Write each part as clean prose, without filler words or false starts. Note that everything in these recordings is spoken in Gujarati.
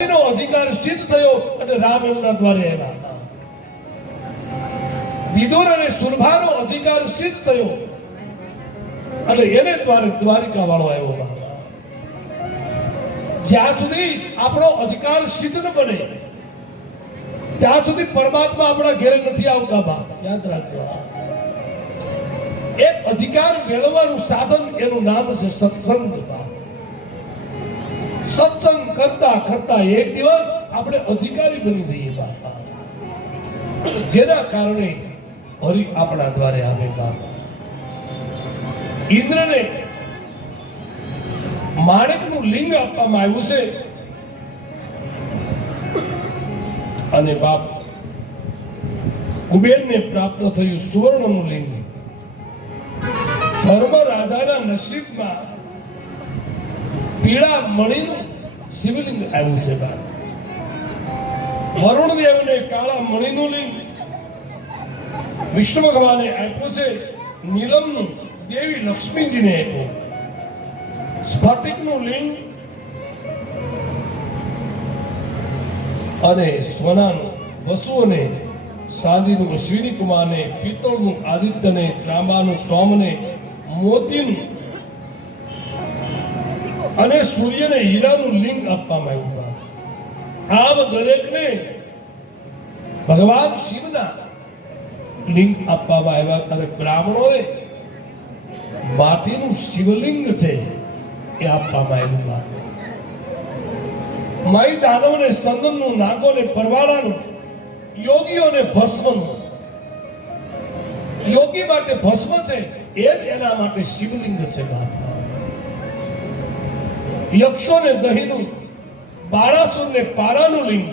નો અધિકાર સિદ્ધ થયો અને રામ એમના દ્વારે આવ્યા. વિદુર અને સુરભાનો અધિકાર સિદ્ધ થયો અને એને દ્વારે દ્વારિકા વાળો આવ્યો. જ્યાં સુધી આપણો અધિકાર સિદ્ધ ન બને ત્યાં સુધી પરમાત્મા આપણા ઘરે નથી આવતા. બાપ યાદ રાખજો, એક અધિકાર મેળવવાનું સાધન એનું નામ છે સત્સંગ. સત્સંગ કરતા કરતા એક દિવસ આપણે અધિકારી બની જઈએ બાપા, જેના કારણે હરિ આપણા દ્વારે આવે. બાપા ઇન્દ્રને માણેકનું લિંગ આપવામાં આવ્યું છે અને બાપ કુબેરને પ્રાપ્ત થયું સુવર્ણનું લિંગ. ધર્મરાજાના નસીબમાં પીળા મણીનું શિવલિંગ આવ્યું છે. બાપ વરુણદેવને કાળા મણીનું લિંગ વિષ્ણુ ભગવાને આપ્યું છે. નીલમનું દેવી લક્ષ્મીજીને આપ્યું. સ્ફટિકનું લિંગ અને સોનાનું વસુઓને, ચાંદીનું અશ્વિની કુમારને, પિત્તળનું આદિત્યને, ત્રાંબાનું સોમને, મોતીનું અને સૂર્યને હીરાનું લિંગ આપવામાં આવ્યું. આમ દરેકને ભગવાન શિવના લિંગ આપવામાં આવ્યા. અને બ્રાહ્મણોને માટીનું શિવલિંગ છે એ આપવામાં આવ્યું. માઈ દાનવને સંગમનું, નાગોને પરવાળાનું, યોગીઓને ભસ્મનું. યોગી માટે ભસ્મ છે એ જ એના માટે શિવલિંગ છે. બાપા યક્ષોને દહીંનું, બાળાસુરને પારાનું લિંગ.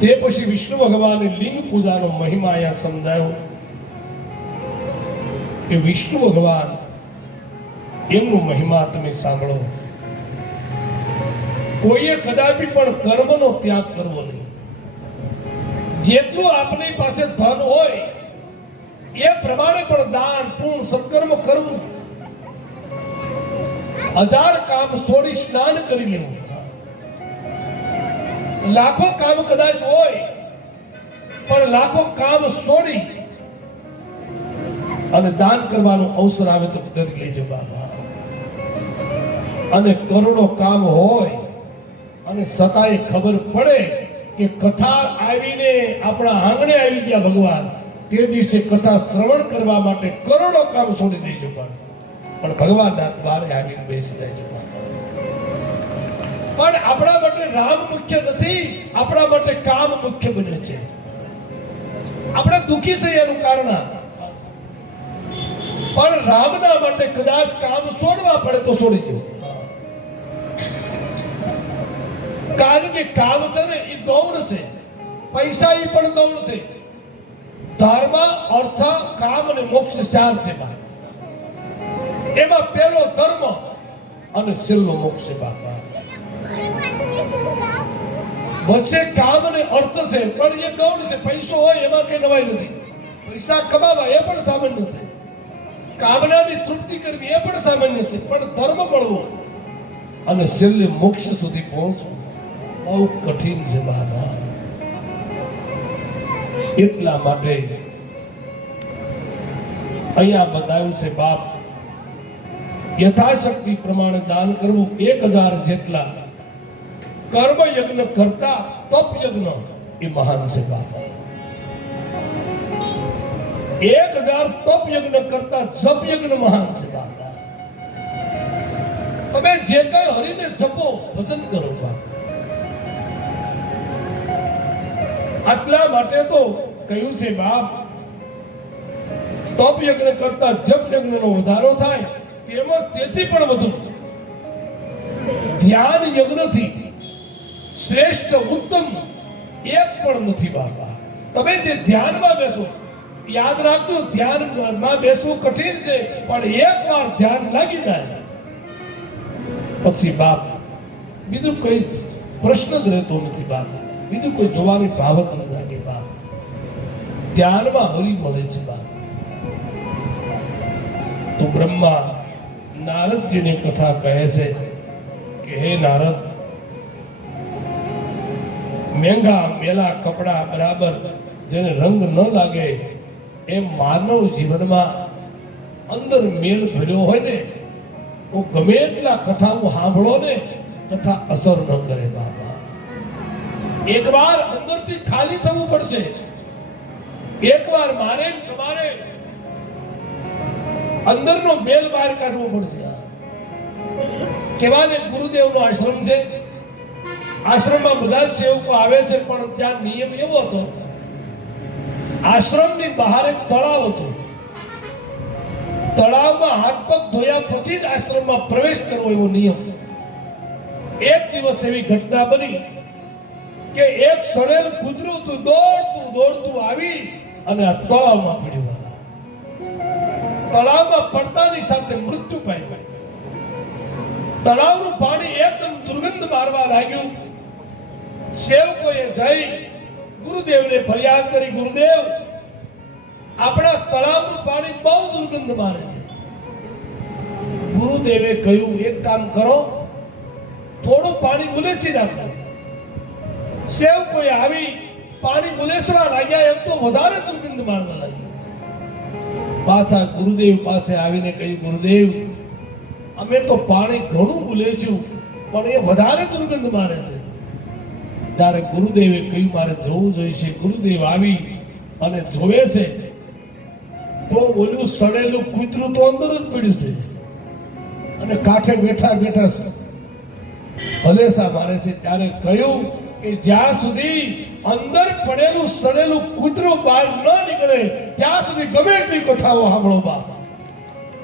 તે પછી વિષ્ણુ ભગવાને લિંગ પૂજાનો મહિમા અહીંયા સમજાયો કે વિષ્ણુ ભગવાન એમનું મહિમા તમે સાંભળો. કોઈએ કદાપી પણ કર્મનો ત્યાગ કરવો નહીં. જેટલું આપણી પાસે ધન હોય એ પ્રમાણે પણ દાન, પૂર્ણ, સત્કર્મ કરવું. 1000 કામ છોડી સ્નાન કરી લેવું. લાખો કામ કદાચ હોય પણ લાખો કામ છોડી અને દાન કરવાનો અવસર આવે તો કરી લેજો બાબા. અને કરોડો કામ હોય અને છતાંય ખબર પડે કે કથા આવીને આપણા આંગણે આવી ગયા ભગવાન, તે દિવસે કથા શ્રવણ કરવા માટે કરોડો કામ છોડી દેજો પણ ભગવાનના દ્વારે આવીને બેસી જાય. પણ આપણા માટે રામ મુખ્ય નથી, આપણા માટે કામ મુખ્ય બને છે. આપણે દુઃખી છે એનું કારણ, પણ રામના માટે કદાચ કામ છોડવા પડે તો છોડી દો. કારણ કે કામ છે ને એ ગૌણ છે, પૈસા એ પણ ગૌણ છે. ધર્મ, અર્થ, કામ અને મોક્ષ 4 છે. એમાં પહેલો ધર્મ અને છેલ્લો મોક્ષ છે. બાપા વચ્ચે કામ અને અર્થ છે પણ એ ગૌણ છે. પૈસો હોય એમાં કઈ નવાઈ નથી. પૈસા કમાવા એ પણ સામાન્ય છે, કામનાની તૃપ્તિ કરવી એ પણ સામાન્ય છે, પણ ધર્મ મળવો અને છેલ્લે મોક્ષ સુધી પહોંચવું બહુ કઠિન છે. બાબા એટલા માટે અહીંયા બતાવ્યું છે બાપ, યથાશક્તિ પ્રમાણે દાન કરવું. 1000 જેટલા કર્મ યજ્ઞ કરતા તપ યજ્ઞ એ મહાન છે. બાપા 1000 તપ યજ્ઞ કરતા જપ યજ્ઞ મહાન છે. બાપા તમે જે કઈ હરિને જપો, ભજન કરો બાપા. આટલા માટે તો કહ્યું છે બાપ, તપ યજ્ઞ કરતા જપ યજ્ઞનો વધારો થાય, તેમાં તેથી પણ વધુ ધ્યાન યજ્ઞથી શ્રેષ્ઠ ઉત્તમ એક પણ નથી. બાપા તમે જે ધ્યાનમાં બેસો, યાદ રાખજો ધ્યાનમાં બેસવું કઠિન છે, પણ એકવાર ધ્યાન લાગી જાય પછી બાપ બીજું કોઈ પ્રશ્ન જ રહેતો નથી. બાપ બીજું કોઈ જોવાની ભાવત ન લાગે. બાપ ધ્યાનમાં હરિ મળે છે. બાપ તો બ્રહ્મા નારદજીની કથા કહે છે કે હે નારદ, મેંઘા મેલા કપડા બરાબર જેને રંગ ન લાગે એ માનવ જીવનમાં અંદર મેલ ભર્યો હોય ને તો ગમે એટલા કથાઓ સાંભળો ને કથા અસર ન કરે બાબા. એકવાર અંદરથી ખાલી થવું પડશે. એકવાર મારે તમારે અંદરનો મેલ બહાર કાઢવો પડશે. કેવાને ગુરુદેવનો આશ્રમ છે. આશ્રમમાં બધા જ સેવકો આવે છે, પણ ત્યાં નિયમ એવો હતો, આશ્રમની બહાર એક તળાવ હતું. તળાવમાં હાથ પગ ધોયા પછી જ આશ્રમમાં પ્રવેશ કરવો એવો નિયમ. એક દિવસ એવી ઘટના બની કે એક સડેલ કૂતરું દોડતું આવી અને આ તળાવમાં પડ્યું. તળાવમાં પડતાની સાથે મૃત્યુ પામ્યું. તળાવનું પાણી એકદમ દુર્ગંધ મારવા લાગ્યું. સેવકોએ જઈ ગુરુદેવને ફરિયાદ કરી, ગુરુદેવ આપણા તળાવનું પાણી બહુ દુર્ગંધ મારે છે. ગુરુદેવે કહ્યું, એક કામ કરો, થોડું પાણી ઉલેચી નાખો. સેવકોએ આવી પાણી ઉલેસવા લાગ્યા, એમ તો વધારે દુર્ગંધ મારવા લાગ્યું. પાછા ગુરુદેવ પાસે આવીને કહ્યું, ગુરુદેવ અમે તો પાણી ઘણું ઉલેચ્યું પણ એ વધારે દુર્ગંધ મારે છે. ત્યારે ગુરુદેવે કહ્યું, મારે જોવું જોઈશે. ગુરુદેવ આવી અને જોવે છે તો ઓલું સડેલું કૂતરું તો અંદર જ પડ્યું છે અને કાંઠે બેઠા બેઠા હલેસા મારે છે. ત્યારે કહ્યું કે જ્યાં સુધી અંદર પડેલું સડેલું કૂતરું બહાર ન નીકળે ત્યાં સુધી ગમે એટલી કથાઓ સાંભળો બાપ.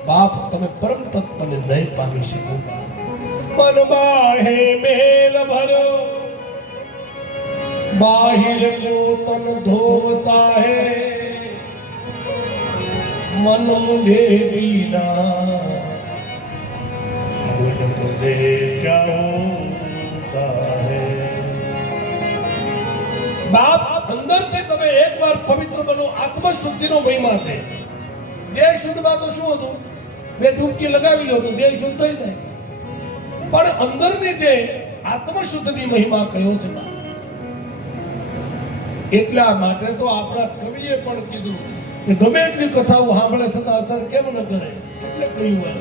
બાપ તમે પરમ તત્વને નહીં પામી શકો. મનમાં હે મેલ ભરો બાહિર કો તન ધોવતા હે, मन मुझे बीना मुझे क्या होता है. બાપ અંદરથી તમે એકવાર પવિત્ર બનો. આત્મશુદ્ધિનો મહિમા છે. દેહ શુદ્ધમાં તો શું હતું, બે ડૂબકી લગાવી લો તો દેહ શુદ્ધ થઈ જાય. પણ અંદરની જે આત્મશુદ્ધિની મહિમા કયો છે બાપ. એટલા માટે તો આપણા કવિએ પણ કીધું કે ગમે એટલી કથાઓ સાંભળે છતાં અસર કેમ ન કરે. એટલે કહ્યું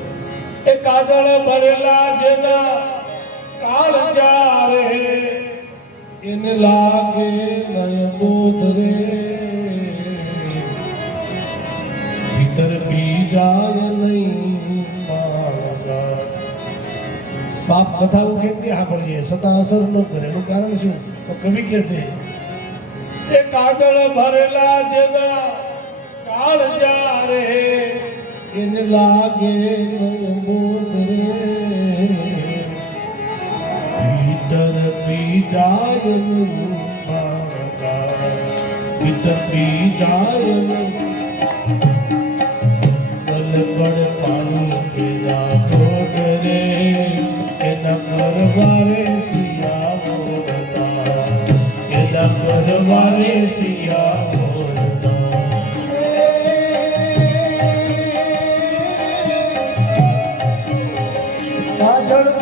એ કાજળ ભરેલા જેના કાળજા રે એને લાગે નય બોધ રે ભીતર પી જાય નહીં માગા. બાપ કથાઓ કેટલી સાંભળીએ છતાં અસર ન કરે. એનું કારણ શું? તો કવિ કે છે એ કાજળ ભરેલા જેના કાળજા રે એને લાગે નય બોધ રે ભીતર પી જાય ભીતર પી જાય ગલબડ પાણી કે રાખોડ રે એના પરવારે સિયા મોરતા એના પરવારે સિયા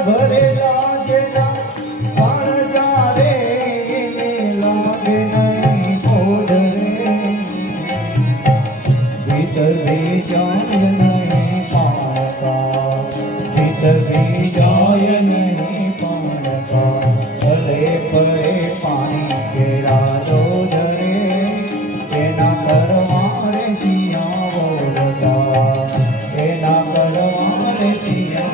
ભરેલા જેના કાળજા રે એને લાગે નહીં બોધ રે ભીતર ભી જાય નહીં પાણકા ભીતર ભી જાય નહીં પાણકા ભલે પરે પાણી કેળા દોધ રે એના કરવારે સિયા બોલતા એના કરવારે સિયા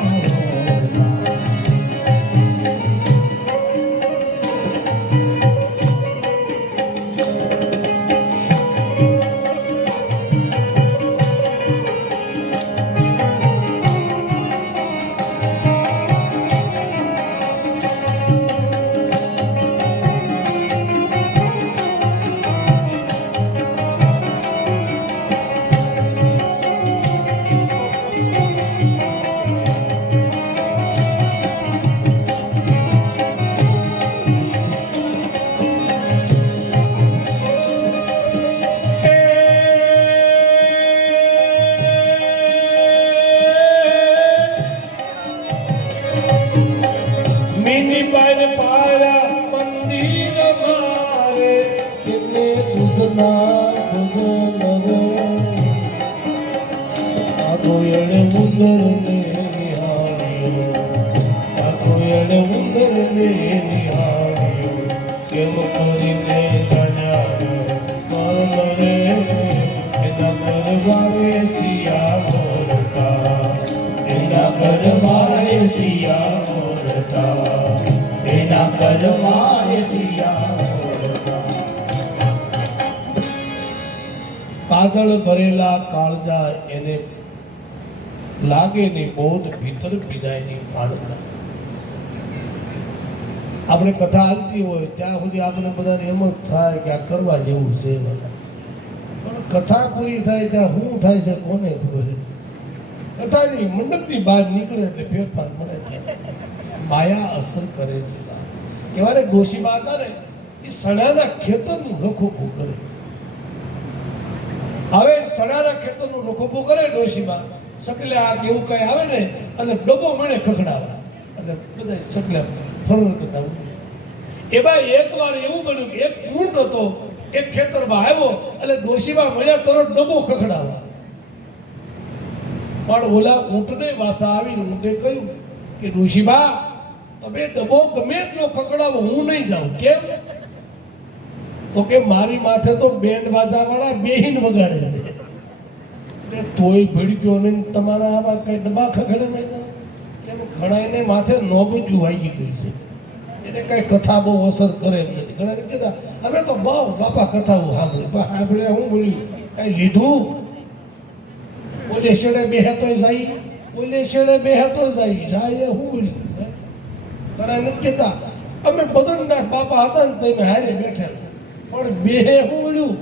ઉંદરને નિહાળ્યો, આ કોયલ ઉંદરને નિહાળ્યો, કેમ કરીને જાણ્યા રે એના પરવારે શિયા મોરતા, એના પરવારે શિયા મોરતા, એના પરવારે શિયા મોરતા. કાજળ ભરેલા કાળજા એને લાગે ને બોધ ભીતર પીડાયની માણકા. આપણે કથા હાલતી હોય ત્યાં સુધી આપણે બધાને એમ જ થાય કે આ કરવા જેવું છે મને, પણ કથા પૂરી થાય ત્યાં શું થાય છે કોને ખબર? કથાની મંડપની બહાર નીકળે એટલે ફેરફાર મળે છે. માયા અસર કરે છે. કહેવાય ને ડોશીમાં હતા ને એ સણાના ખેતરનું રખોપું કરે. હવે સણાના ખેતરનું રખોપું કરે ડોશીમાં, સકલ્યા એવું કઈ આવે ને અને ડબ્બો મને ખખડાવે અને બધા સકલ્યા ફરવું કરતા એમાં એક વાર એવું બન્યું કે એક ઊંટ હતો એક ખેતરમાં આવ્યો એટલે ડોશીમાં મળ્યા તરત ડબ્બો ખખડાવવા. પણ ઓલા ઊંટને વાસા આવીને ઊંટે કહ્યું કે ડોશીબા તમે ડબ્બો ગમે એટલો ખખડાવો હું નહીં જાઉં. કેમ? તો કે મારી માથે તો બેન્ડ બાજા વાળા બેહીન વગાડે છે, તોય ભડક્યો ને તમારા આવા કઈ ડબ્બા ખખડે નહીં. એમ ઘણાને માથે નોબજુ વાગી ગઈ છે, એને કઈ કથા બહુ અસર કરે એમ નથી. ઘણા કહેતા અમે તો બહુ બાપા કથાઓ સાંભળે હું બોલ્યું કઈ લીધું? ઓલે શેડે બેહતો જાય, ઓલે શેડે બેહતો જાય હું બોલ્યું. ઘણા નથી કહેતા અમે બદ્રીનાથ બાપા હતા ને તમે હારે બેઠેલા, પણ બેહે હું બોલ્યું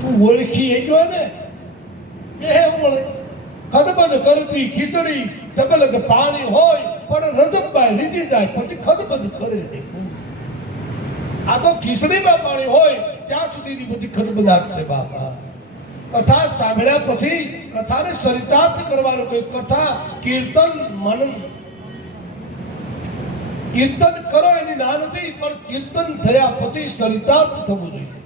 તું ઓળખી એ ગયો ને બેહે હું બોલે. ખદબદ કરતી ખીચડી ડબલગ પાણી હોય પણ રજબબાઈ રીધી જાય પછી ખદબદ કરે નહીં. આ તો ખીચડીમાં પાણી હોય ત્યાં સુધીની બધી ખદબદાટ છે બાપા. કથા સાંભળ્યા પછી કથાને ચરિતાર્થ કરવાનું, કોઈ કથા કીર્તન મનન કીર્તન કરો એની ના નથી, પણ કીર્તન થયા પછી ચરિતાર્થ થવું જોઈએ.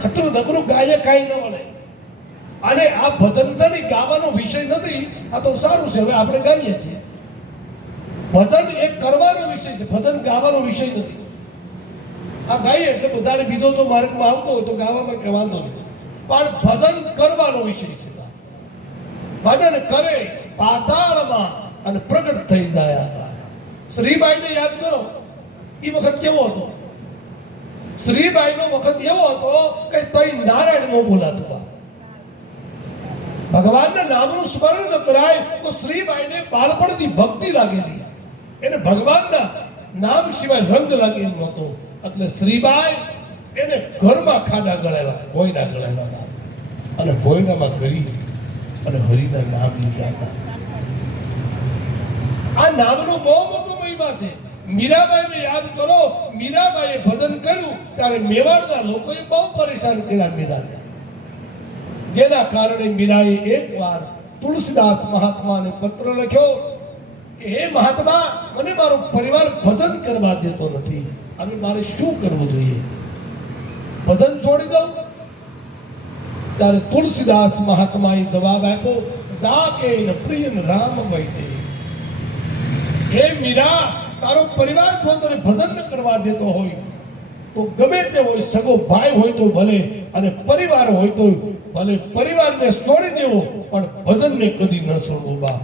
ખતરું નકરું ગાયે કાંઈ ન મળે. અને આ ભજન છે ને ગાવાનો વિષય નથી, આ તો સારું છે હવે આપણે ગાઈએ છીએ. ભજન એક કરવાનો વિષય છે, ભજન ગાવાનો વિષય નથી. આ ગાઈએ એટલે બધાને બીજો તો માર્ગમાં આવતો હોય તો ગાવામાં કે વાંધો નહીં, પણ ભજન કરવાનો વિષય છે. ભજન કરે પાતાળમાં અને પ્રગટ થઈ જાય. શ્રીબાઈને યાદ કરો, એ વખત કેવો હતો? શ્રીબાઈનો વખત એવો હતો કે તઈ નારાયણ નો બોલાતું. ભગવાનના નામનું સ્મરણ ન કરાય તો શ્રીબાઈને બાળપણથી ભક્તિ લાગેલી, એને ભગવાનના નામ સિવાય રંગ લાગે એમ નહોતો. એટલે શ્રીબાઈ એને ઘરમાં ખાડા ગળાવ્યા, ભોયના ગળાવ્યા અને ભોયનામાં ગળી અને હરિના નામ લીધા હતા. આ નામનો બહુ મોટો મહિમા છે. મીરાબાઈને યાદ કરો, મીરાબાઈએ ભજન કર્યું ત્યારે મેવાડના લોકોએ બહુ પરેશાન કર્યા મીરાને, જેના કારણે મીરાએ એકવાર તુલસીદાસ મહાત્માને પત્ર લખ્યો કે હે મહાત્મા, મને મારો પરિવાર ભજન કરવા દેતો નથી, હવે મારે શું કરવું જોઈએ? ભજન છોડી દઉં? ત્યારે તુલસીદાસ મહાત્માએ જવાબ આપ્યો, જાકે ન પ્રિય રામ વૈદે. હે મીરા, તારો પરિવાર જો તને ભજન ન કરવા દેતો હોય તો ગમે તે હોય, સગો ભાઈ હોય તો ભલે અને પરિવાર હોય તો ભલે, પરિવારને છોડી દેવો પણ ભજનને કદી ન છોડવો. બા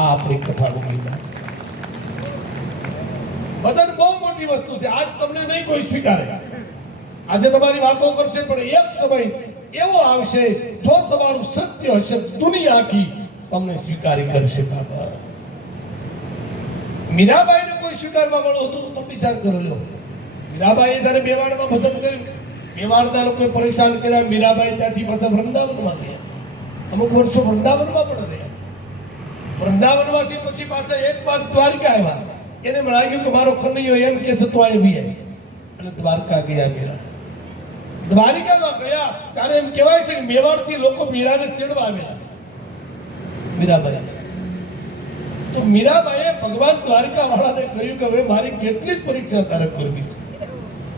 આ આપણી કથાનું મહિમા છે. ભજન બહુ મોટી વસ્તુ છે. આજ તમને નહીં કોઈ સ્વીકારે, આજે તમારી વાતો કરશે, પણ એક સમય એવો આવશે જો તમારું સત્ય હશે દુનિયા આખી તમને સ્વીકારી કરશે. બાબા મીરાબાઈને કોઈ સ્વીકારવા વાળું હતું? તમે વિચાર કરો લો. મીરાબાઈએ જ્યારે મેવાડમાં ભજન કર્યું, મેવાડના લોકોએ પરેશાન કર્યા. મીરાબાઈ ત્યાંથી પાછા વૃંદાવનમાં ગયા, અમુક વર્ષો વૃંદાવનમાં પણ રહ્યા. વૃંદાવનમાંથી પછી પાછા એક વાર દ્વારકા આવ્યા. એને લાગ્યું કે મારો કનૈયો એમ કે છે તો આવી અને દ્વારકા ગયા મીરા. દ્વારિકામાં ગયા ત્યારે એમ કહેવાય છે કે મેવાડથી લોકો મીરાને તેડવા આવ્યા. મીરાબાઈ તો મીરાબાઈએ ભગવાન દ્વારકા વાળાને કહ્યું કે હવે મારી કેટલીક પરીક્ષા તારે કરવી છે.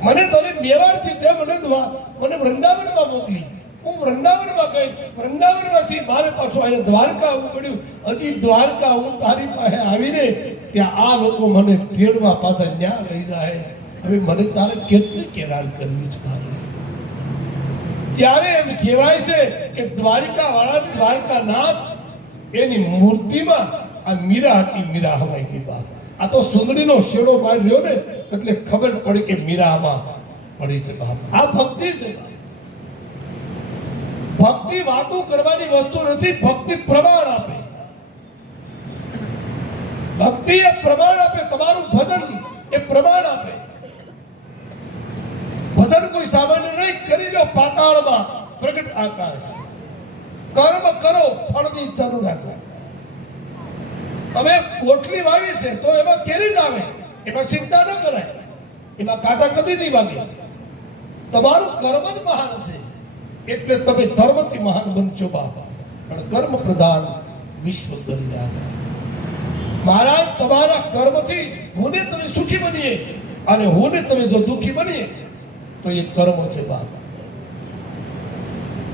મને તને મેવાડથી તે મને વૃંદાવનમાં મોકલી, હું વૃંદાવનમાં ગઈ, વૃંદાવનમાંથી મારે પાછું અહીંયા દ્વારકા આવવું પડ્યું. હજી દ્વારકા હું તારી પાસે આવીને ત્યાં આ લોકો મને તેડવા પાછા ન્યા લઈ જાય. હવે મને તારે કેટલી કેરાલ કરવી છે મારે? ત્યારે એમ કહેવાય છે કે દ્વારિકા વાળા દ્વારકાનાથ એની મૂર્તિમાં આ મીરા હતી, મીરા હવાઈ ગઈ બાપ. આ તો સુંદરીનો શેડો બહાર રહ્યો ને એટલે ખબર પડી કે મીરામાં પડી છે બાપ. આ ભક્તિ છે. ભક્તિ વાતો કરવાની વસ્તુ નથી, ભક્તિ પ્રમાણ આપે. ભક્તિ એ પ્રમાણ આપે. તમારું ભજન એ પ્રમાણ આપે. ભજન કોઈ સામાન્ય નહીં. કરી લો પાતાળમાં પ્રગટ આકાશ. કર્મ કરો, ફળની ઈચ્છા ન રાખો. તમે કોટલી વાવી છે તો એમાં કેરી જ આવે, એમાં ચિંતા ન કરાય, એમાં કાંટા કદી નહીં વાગે. તમારું કર્મ જ મહાન છે એટલે તમે ધર્મથી મહાન બનશો બાપા. પણ કર્મ પ્રધાન વિશ્વ કરી રાખે. મહારાજ તમારા કર્મથી હું ને તમે સુખી બનીએ અને હું ને તમે જો દુઃખી બનીએ તો એ કર્મ છે બાપા.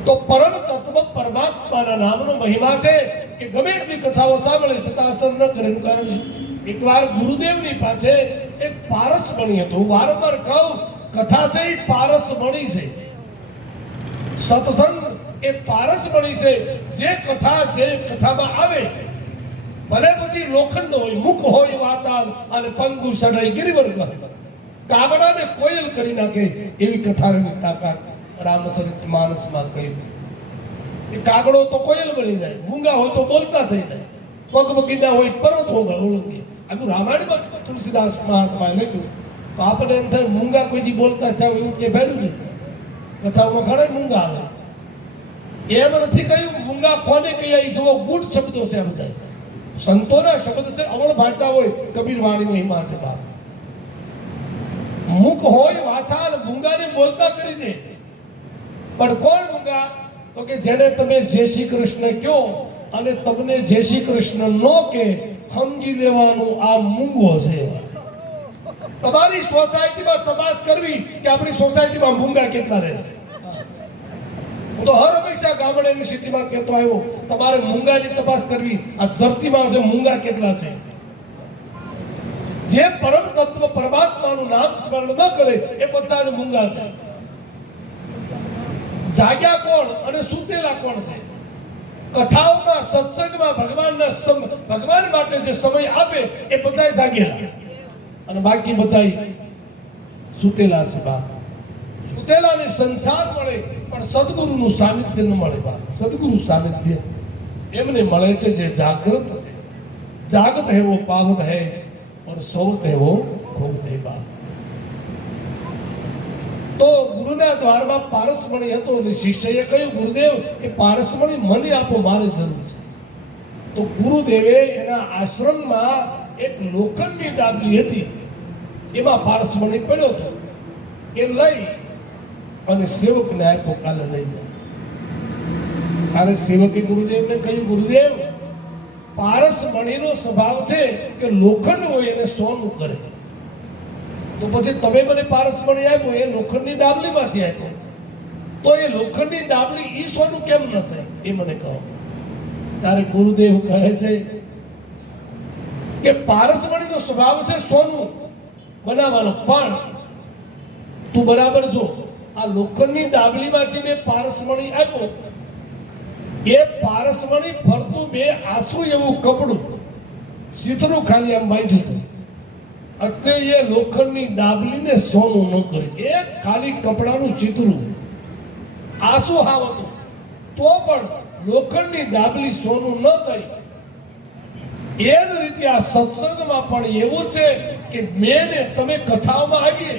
તો પરમ તત્વ પરમાત્માના નામનો મહિમા છે કે ગમે એટલી કથાઓ સાંભળે છતાં અસર ન કરે. એનું કારણ એકવાર ગુરુદેવની પાસે એક પારસ મણી હતો. હું વારંવાર કહું, કથા છે એ પારસ મણી છે. સત્સંગ એ પારસ મણી છે. જે કથામાં આવે ભલે પછી લોખંડ હોય, મુખ હોય વાચાલ અને પંગુ સડાઈ ગિરિવર કરે, કાગડાને કોયલ કરી નાખે એવી કથાની તાકાત રામચરિત માનસમાં કહ્યું. એ કાગડો તો કોયલ બની જાય, મૂંગા હોય તો બોલતા થઈ જાય, પગ બગીના હોય પર્વત ઓળંગે. આખું રામાયણમાં તુલસીદાસ મહાત્માએ લખ્યું. તો આપણે એમ થાય મૂંગા કોઈથી બોલતા થાય એવું કે ભેલું નહીં. કથાઓમાં ઘણા મૂંગા આવે. એમ નથી કહ્યું મૂંગા કોને કહ્યા, એ જોવો ગુડ શબ્દો છે. આ બધા સંતોના શબ્દ છે. અવળ ભાષા હોય, કબીર વાણી મહિમા છે બાપ. મુખ હોય વાચાલ, મૂંગાને બોલતા કરી દે. પણ કોણ મૂંગા? તો કે જેને તમે જય શ્રી કૃષ્ણ કહો અને તમને જય શ્રી કૃષ્ણ નો કે સમજી લેવાનું આ મૂંગો છે. તમારી સોસાયટીમાં તપાસ કરવી કે આપણી સોસાયટીમાં મૂંગા કેટલા રહે છે. હું તો હર હંમેશા ગામડેની સિટીમાં કહેતો આવ્યો, તમારે મૂંગાની તપાસ કરવી. આ ધરતીમાં જે મૂંગા કેટલા છે. જે પરમ તત્વ પરમાત્માનું નામ સ્મરણ ન કરે એ બધા જ મૂંગા છે. જાગ્યા કોણ અને સુતેલા કોણ છે? કથાઓમાં સત્સંગમાં ભગવાન માટે જે સમય આપે એ બધા જાગેલા અને બાકી બધા સુતેલા છે બાપ. સુતેલાને સંસાર મળે પણ સદગુરુનું સાનિધ્ય ન મળે બાપ. સદગુરુ સાનિધ્ય એમને મળે છે જે જાગૃત છે. જાગત હે વો પાવત હે और सोवत है वो खोवत है बाप. તો ગુરુના દ્વારમાં પારસમણી હતો અને શિષ્યએ કહ્યું, ગુરુદેવ એ પારસમણી મને આપો, મારે જરૂર છે. તો ગુરુદેવે એના આશ્રમમાં એક લોખંડની ડાબલી હતી, એમાં પારસમણી પડ્યો હતો. એ લઈ અને સેવકને આપ્યો, કાલે લઈ જાય. ત્યારે સેવકે ગુરુદેવને કહ્યું, ગુરુદેવ પારસમણીનો સ્વભાવ છે કે લોખંડ હોય એને સોનું કરે. તો પછી તમે મને પારસમણી આપ્યો એ લોખંડની ડાબલીમાંથી આપ્યો, તો એ લોખંડની ડાબલી ઈ સોનું કેમ ન થાય એ મને કહો. ત્યારે ગુરુદેવ કહે છે કે પારસમણીનો સ્વભાવ છે સોનું બનાવવાનો, પણ તું બરાબર જો, આ લોખંડની ડાબલીમાંથી મેં પારસમણી આપ્યો, એ પારસમણી ફરતું બે આંસુ એવું કપડું સીતરું ખાલી આમ બાંધ્યું હતું, એટલે એ લોખંડની ડાબલીને સોનું ન કરી. એ ખાલી કપડાનું સીતરું આંસુ હાવ હતું, તો પણ લોખંડની ડાબલી સોનું ન થઈ. એ જ રીતે આ સત્સંગમાં પણ એવું છે કે મેં ને તમે કથાઓમાં આવીએ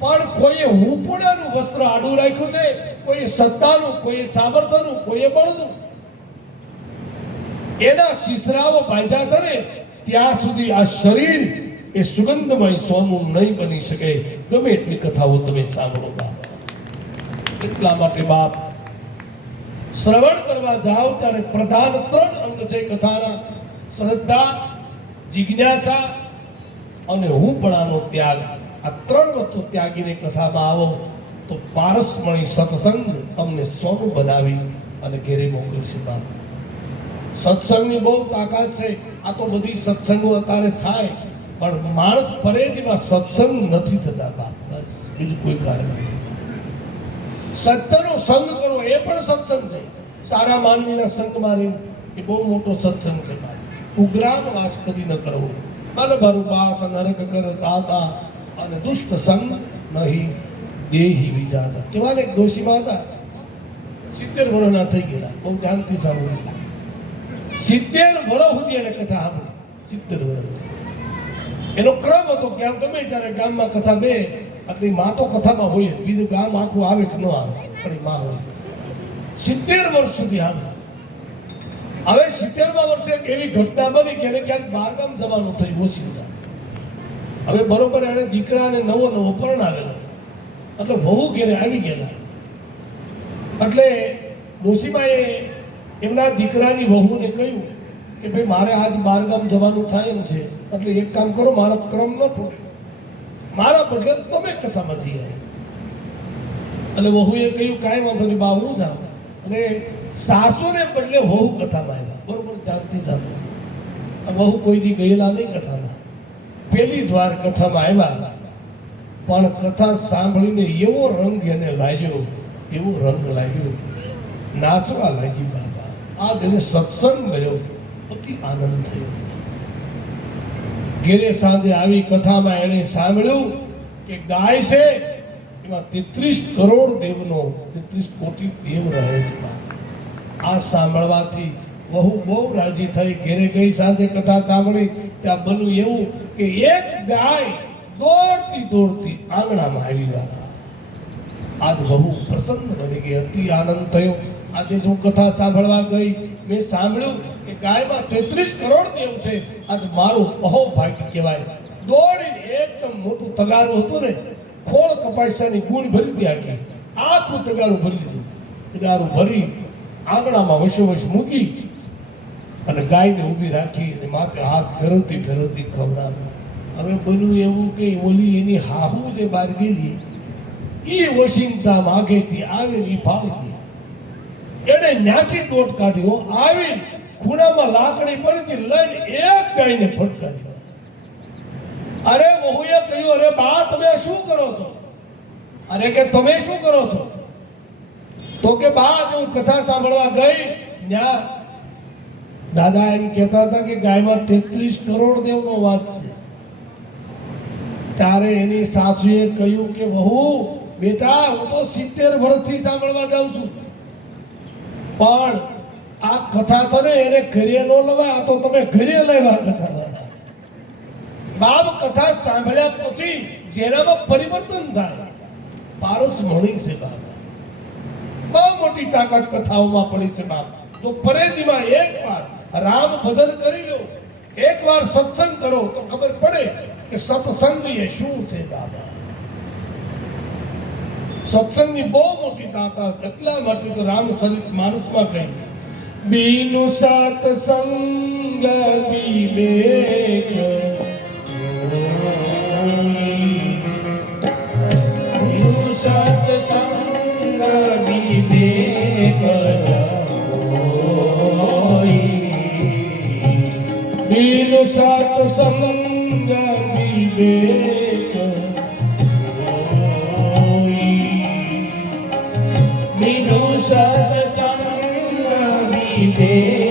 પણ કોઈએ હુંપડાનું વસ્ત્ર આડું રાખ્યું છે, કોઈએ સત્તાનું, કોઈએ સામર્થ્યનું, કોઈએ બળનું. એના શિશરાઓ બાંધ્યા છે ને ત્યાં સુધી આ શરીર એ સુગંધમય સોનું નહીં બની શકે. ગમે એટલી કથાઓ તમે સાંભળો બાપ. એટલા માટે બાપ શ્રવણ કરવા જાઓ ત્યારે પ્રધાન 3 અંગ છે કથાના: શ્રદ્ધા, જિજ્ઞાસા અને હુંપડાનો ત્યાગ. આ 3 વસ્તુ ત્યાગીને કથામાં આવો તો પારસમણી સત્સંગ તમને સોનું બનાવી અને ઘેરે મોકલશે બાપ. સત્સંગની બહુ તાકાત છે. આ તો બધી સત્સંગો અત્યારે થાય, પણ માણસ ફરેજીમાં સત્સંગ નથી થતા બાપ. બસ બીજું કોઈ કારણ નથી. સત્યનો સંગ કરવો એ પણ સત્સંગ છે. સારા માનવીના સંગમાં રહેવું એ બહુ મોટો સત્સંગ છે બાપ. ઉગ્રામ વાસ કદી ન કરવો, બલભરું પાસ નરક કર દાતા, અને દુષ્ટ સંગ નહીં દેહી વિધાતા. કેવા ને ડોશીમાં હતા, 70 વર્ષના થઈ ગયેલા. બહુ ધ્યાનથી સાંભળ્યું. 70 વર્ષ સુધી એને કથા સાંભળી. 70 વર્ષ એનો ક્રમ હતો કે આમ ગમે ત્યારે ગામમાં કથા બે એટલે માં તો કથામાં હોય જ. બીજું ગામ આખું આવે કે ન આવે, પણ એ માં હોય. 70 વર્ષ સુધી સાંભળ્યું. હવે 70મા વર્ષે એક એવી ઘટના બની કે એને ક્યાંક બહારગામ જવાનું થયું ઓછીતા. હવે બરોબર એને દીકરાને નવો પરણાવેલો, એટલે વહુ ઘેરે આવી ગયેલા. એટલે ડોશીમાએ એમના દીકરાની વહુને કહ્યું કે ભાઈ મારે આજ બહારગામ જવાનું થાય એમ છે, એટલે એક કામ કરો, મારો ક્રમ ન તોડે, મારા બદલે તમે કથામાં જઈ આવો. એટલે વહુએ કહ્યું કાંઈ વાંધો નહીં બા, હું જાઉં. અને સાસુને બદલે વહુ કથામાં આવ્યા. બરોબર ધ્યાનથી જાણો. વહુ કોઈ દી ગયેલા નહીં કથામાં, પહેલી જ વાર કથામાં આવ્યા. પણ કથા સાંભળીને એવો રંગ એને લાગ્યો, એવો રંગ લાગ્યો, નાચવા લાગી બાબા. આજ એને સત્સંગ મળ્યો, અતિ આનંદ થયો. ઘેરે સાંજે આવી કથામાં એને સાંભળ્યું કે ગાય છે એમાં 33 કરોડ દેવનો 33 કોટી દેવ રહે છે. આ સાંભળવાથી વહુ બહુ રાજી થઈ. ઘેરે ગઈ, સાંજે કથા સાંભળી. ત્યાં બન્યું એવું કે એક ગાય દોડતી દોડતી આંગણામાં આવી ગયા. આજ વહુ પ્રસન્ન બની ગઈ, અતિ આનંદ થયો. આજે હું કથા સાંભળવા ગઈ, મેં સાંભળ્યું કે ગાયમાં 33 કરોડ દેવ છે. આજ મારું બહુ ભાગ્ય કહેવાય. દોડીને એકદમ મોટું તગારું હતું ને, ખોળ કપાસિયાની ગુણ ભરી દી આખી, આખું તગારું ભરી લીધું. તગારું ભરી આંગણામાં વશોવશ મૂકી અને ગાયને ઊભી રાખી અને માથે હાથ ફેરવતી ફેરવતી ખવડાવી. હવે બન્યું એવું કે ઓલી એની હાહુ જે બહાર ગયેલી એ ઓશિંતા માગેથી આવીને ફાળી ગઈ. એણે ન્યાથી દોટ કાઢ્યો, આવીને ખૂણામાં લાકડી પડી લઈને એક ગાયને ફટકારી. અરે વહુએ કહ્યું, અરે બા તમે શું કરો છો? અરે કે તમે શું કરો છો? તો કે બા હું કથા સાંભળવા ગઈ, ત્યાં દાદા એમ કહેતા હતા કે ગાયમાં 33 કરોડ દેવનો વાત છે. ત્યારે એની સાસુએ કહ્યું કે વહુ બેટા, હું તો 70 વર્ષથી સાંભળવા જાઉં છું, પણ આ કથા છે ને એને ઘરે ન લવાય, આ તો તમે ઘરે લાવ્યા કથા. બાપ કથા સાંભળ્યા પછી જેનામાં પરિવર્તન થાય, પારસ મણી છે બાપ. બહુ મોટી તાકાત કથાઓમાં પડી છે બાપ. તો ફરેજીમાં એકવાર રામ ભજન કરી લો, એકવાર સત્સંગ કરો તો ખબર પડે કે સત્સંગ એ શું છે બાબા. સત્સંગની બહુ મોટી તાકાત. એટલા માટે તો રામચરિત માનસમાં કહ્યું, બીનું સત્સંગ વિવેક, બીનું સત્સંગ વિવેક, બીનું સત્સંગ વિવેક, બીનું સત્સંગ વિવેક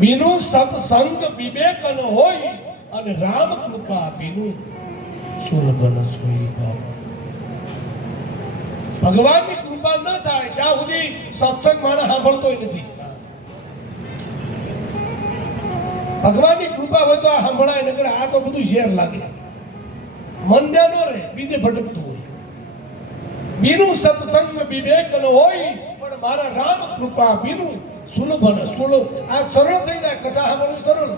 બીનું સત્સંગ વિવેક ન હોય અને રામ કૃપા બીનું સુલભ ન સોઈ. ભગવાનની કૃપા ન થાય ત્યાં સુધી સત્સંગ માણસ સાંભળતોય નથી. ભગવાનની કૃપા હોય તો આ સાંભળાય, નકર આ તો બધું ઝેર લાગે. મન બે નો રહે, બીજે ભટકતું હોય. બીનું સત્સંગ વિવેક ન હોય, પણ મારા રામ કૃપા બીનું સુલભ ન સુલભ. આ સરળ થઈ જાય, કથા સાંભળવું સરળ.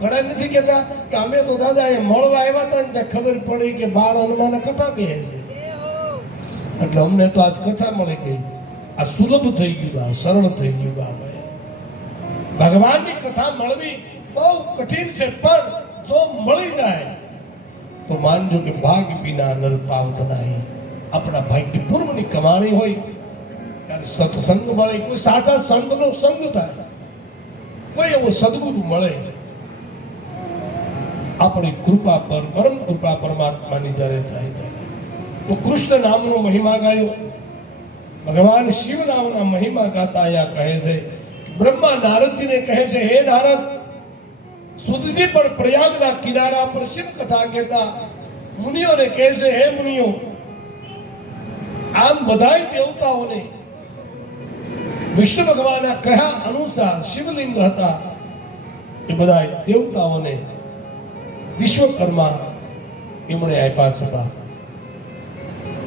ઘણા નથી કહેતા કે અમે તો દાદા એ મળવા આવ્યા હતા ને ત્યાં ખબર પડી કે બાળ હનુમાન કથા કહે છે, એટલે અમને તો આજ કથા મળી ગઈ. આ સુલભ થઈ ગયું, આ સરળ થઈ ગયું. બાબા ભગવાનની કથા મળવી બહુ કઠિન છે, પણ જો મળી જાય તો માનજો કે ભાગ વિના નર પાવત નહીં. આપણા ભાગ્ય પૂર્વની કમાણી હોય ત્યારે સત્સંગ મળે, કોઈ સાચા સંતનો સંગ થાય, કોઈ એવો સદગુરુ મળે. આપણી કૃપા પર, પરમ કૃપા પરમાત્માની જ્યારે થાય ત્યારે તો કૃષ્ણ નામનો મહિમા ગાયો, ભગવાન શિવ નામના મહિમા ગાતા અહીંયા કહે છે. બ્રહ્મા નારદજીને કહે છે, હે નારદ, સુતજી પણ પ્રયાગના કિનારા પર શિવ કથા કહેતા મુનિઓને કહે છે, હે મુનિઓ, આમ બધાય દેવતાઓને વિષ્ણુ ભગવાનના કહ્યા અનુસાર શિવલિંગ હતા, એ બધા દેવતાઓને વિશ્વકર્મા એમણે આપ્યા છે.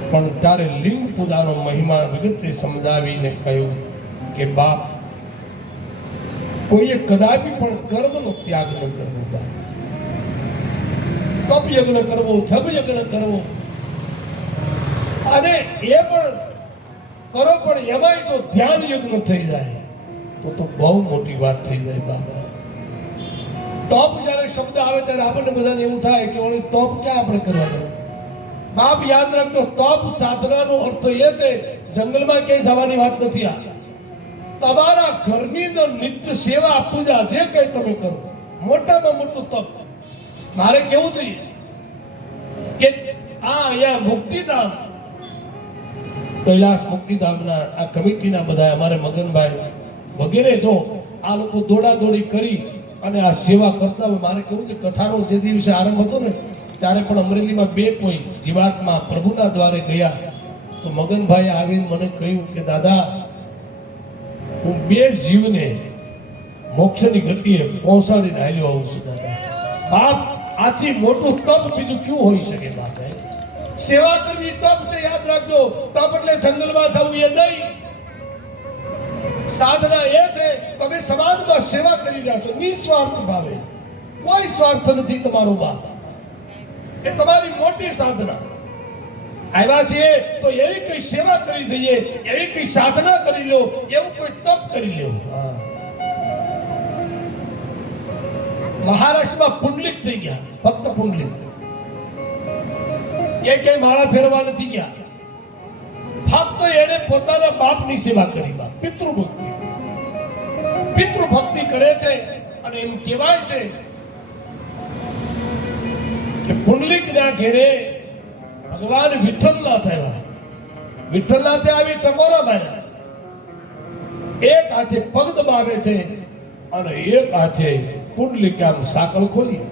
પણ ત્યારે લિંગ પૂજાનો મહિમા વિગતે સમજાવીને કહ્યું કે બાપ, કોઈએ કદાપી પણ કર્મનો ત્યાગ ન કરવો. બાપ, તપ યજ્ઞ કરવો, જપ યજ્ઞ કરવો, અને એ પણ કરો, પણ એમાંય તો ધ્યાન યજ્ઞ થઈ જાય તો બહુ મોટી વાત થઈ જાય. બાબા, તપ જ્યારે શબ્દ આવે ત્યારે આપણને બધાને એવું થાય કે ઓલી તપ ક્યાં આપણે કરવા દઉં. બાપ યાદ રાખજો, તપ સાધનાનો અર્થ એ છે જંગલમાં ક્યાંય જવાની વાત નથી. આ તમારા ઘરની તો નિત્ય સેવા પૂજા જે કઈ તમે કરો, મોટામાં મોટું તપ. મારે કેવું જોઈએ કે આ અહીંયા મુક્તિધામ, કૈલાસ મુક્તિધામના આ કમિટીના બધા અમારે મગનભાઈ વગેરે, જો આ લોકો દોડાદોડી કરી અને આ સેવા કરતા હોય. મારે કેવું છે, કથાનો જે દિવસે આરંભ હતો ને ત્યારે પણ અમરેલીમાં બે કોઈ જીવાત્મા પ્રભુના દ્વારે ગયા, તો મગનભાઈ આવીને મને કહ્યું કે દાદા, હું બે જીવને મોક્ષની ગતિએ પહોંચાડીને આવ્યો આવું છું. દાદા, બાપ, આથી મોટું તપ બીજું ક્યું હોઈ શકે? બાપ, સેવા કરવી તપ છે, યાદ રાખજો. તપ એટલે જંગલમાં થવું એ નહીં. સાધના એ છે તમે સમાજમાં સેવા કરી રહ્યા છો નિસ્વાર્થ ભાવે, કોઈ સ્વાર્થ નથી તમારો. બાપ, એ તમારી મોટી સાધના. આવ્યા છીએ તો એવી કઈ સેવા કરી જઈએ, એવી કઈ સાધના કરી લો, એવું કોઈ તપ કરી લેવું. મહારાષ્ટ્રમાં પુંડલિક થઈ ગયા, ભક્ત પુંડલિક. એ કઈ માળા ફેરવા નથી ગયા, ફક્ત એને પોતાના બાપની સેવા કરી. બાપ, પિતૃભક્તિ, પિતૃભક્તિ કરે છે. અને એમ કહેવાય છે કે પુંડલિકના ઘેરે ભગવાન વિઠ્ઠલનાથ આવ્યા. વિઠ્ઠલનાથે આવી ટકોરા માર્યા, એક હાથે પગ દબાવે છે અને એક હાથે પુંડલિક આમ સાંકળ ખોલી,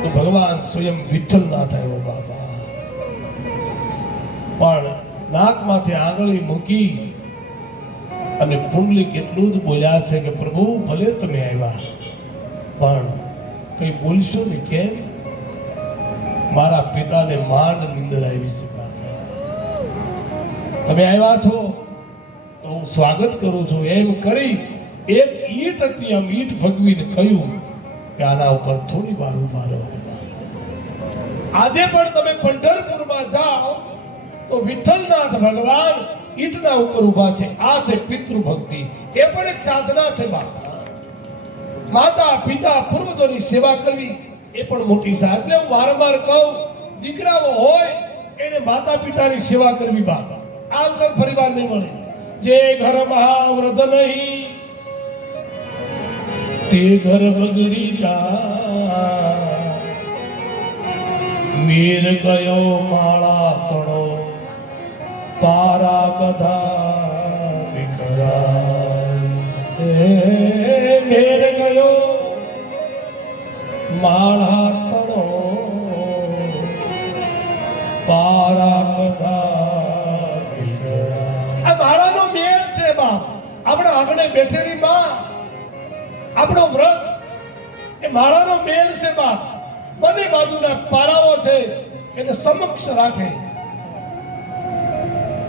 તો ભગવાન સ્વયં વિઠ્ઠલનાથ આવ્યો. બાબા, પણ નાકમાંથી આંગળી મૂકી અને પુંડલિક એટલું જ બોલ્યા છે કે પ્રભુ, ભલે તમે આવ્યા, પણ કઈ બોલશો ને? કેમ? મારા પિતાને માંડ નિંદર આવી છે. તમે આવ્યા છો તો હું સ્વાગત કરું છું. એમ કરી એક ઈંટ હતી, આમ ઈંટ ભગવીને કહ્યું કે આના ઉપર થોડી વાર ઉભા રહો. આજે પણ તમે પંઢરપુરમાં જાઓ તો વિઠ્ઠલનાથ ભગવાન ઈંટના ઉપર ઉભા છે. આ છે પિતૃભક્તિ, એ પણ એક સાધના છે. માતા પિતા પૂર્વજોની સેવા કરવી એ પણ મોટી સાધના. એટલે હું વારંવાર કહું, દીકરાઓ હોય એને માતા પિતાની સેવા કરવી. બાપ, આ અવસર ફરીવાર નહીં મળે. જે ઘરમાં વ્રત નહીં તે ઘર બગડી જા. મીર ગયો માળા તણો, તારા બધા દીકરા. મેર ગયો માળા તણો, તારા બધા આ માળાનો મેળ છે બાપ. આપણા આંગણે બેઠેલી માં, આપણો વ્રત એ માળાનો મેળ છે બાપ. બંને બાજુના પારાઓ છે એને સમક્ષ રાખે.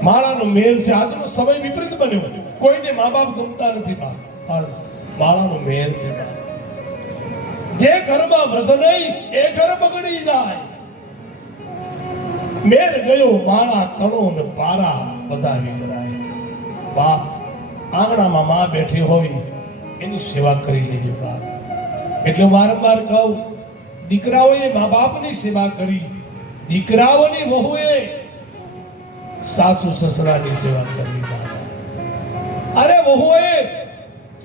માળાનો મેળ છે. આજનો સમય વિપરીત બન્યો. કોઈને મા બાપ ગમતા નથી બાપ, પણ માળાનો મેળ છે બાપ. જે ઘરમાં વ્રત નહીં એ ઘર બગડી જાય. મેર ગયો માળા તણો ને પારા બધા વિખરાય. બાપ આંગણામાં માં બેઠી હોય એની સેવા કરી લેજો બાપ. એટલે વારંવાર કહું, દીકરાઓએ મા બાપની સેવા કરી, દીકરાઓની વહુએ સાસુ સસરાની સેવા કરવી બાપ. અરે વહુએ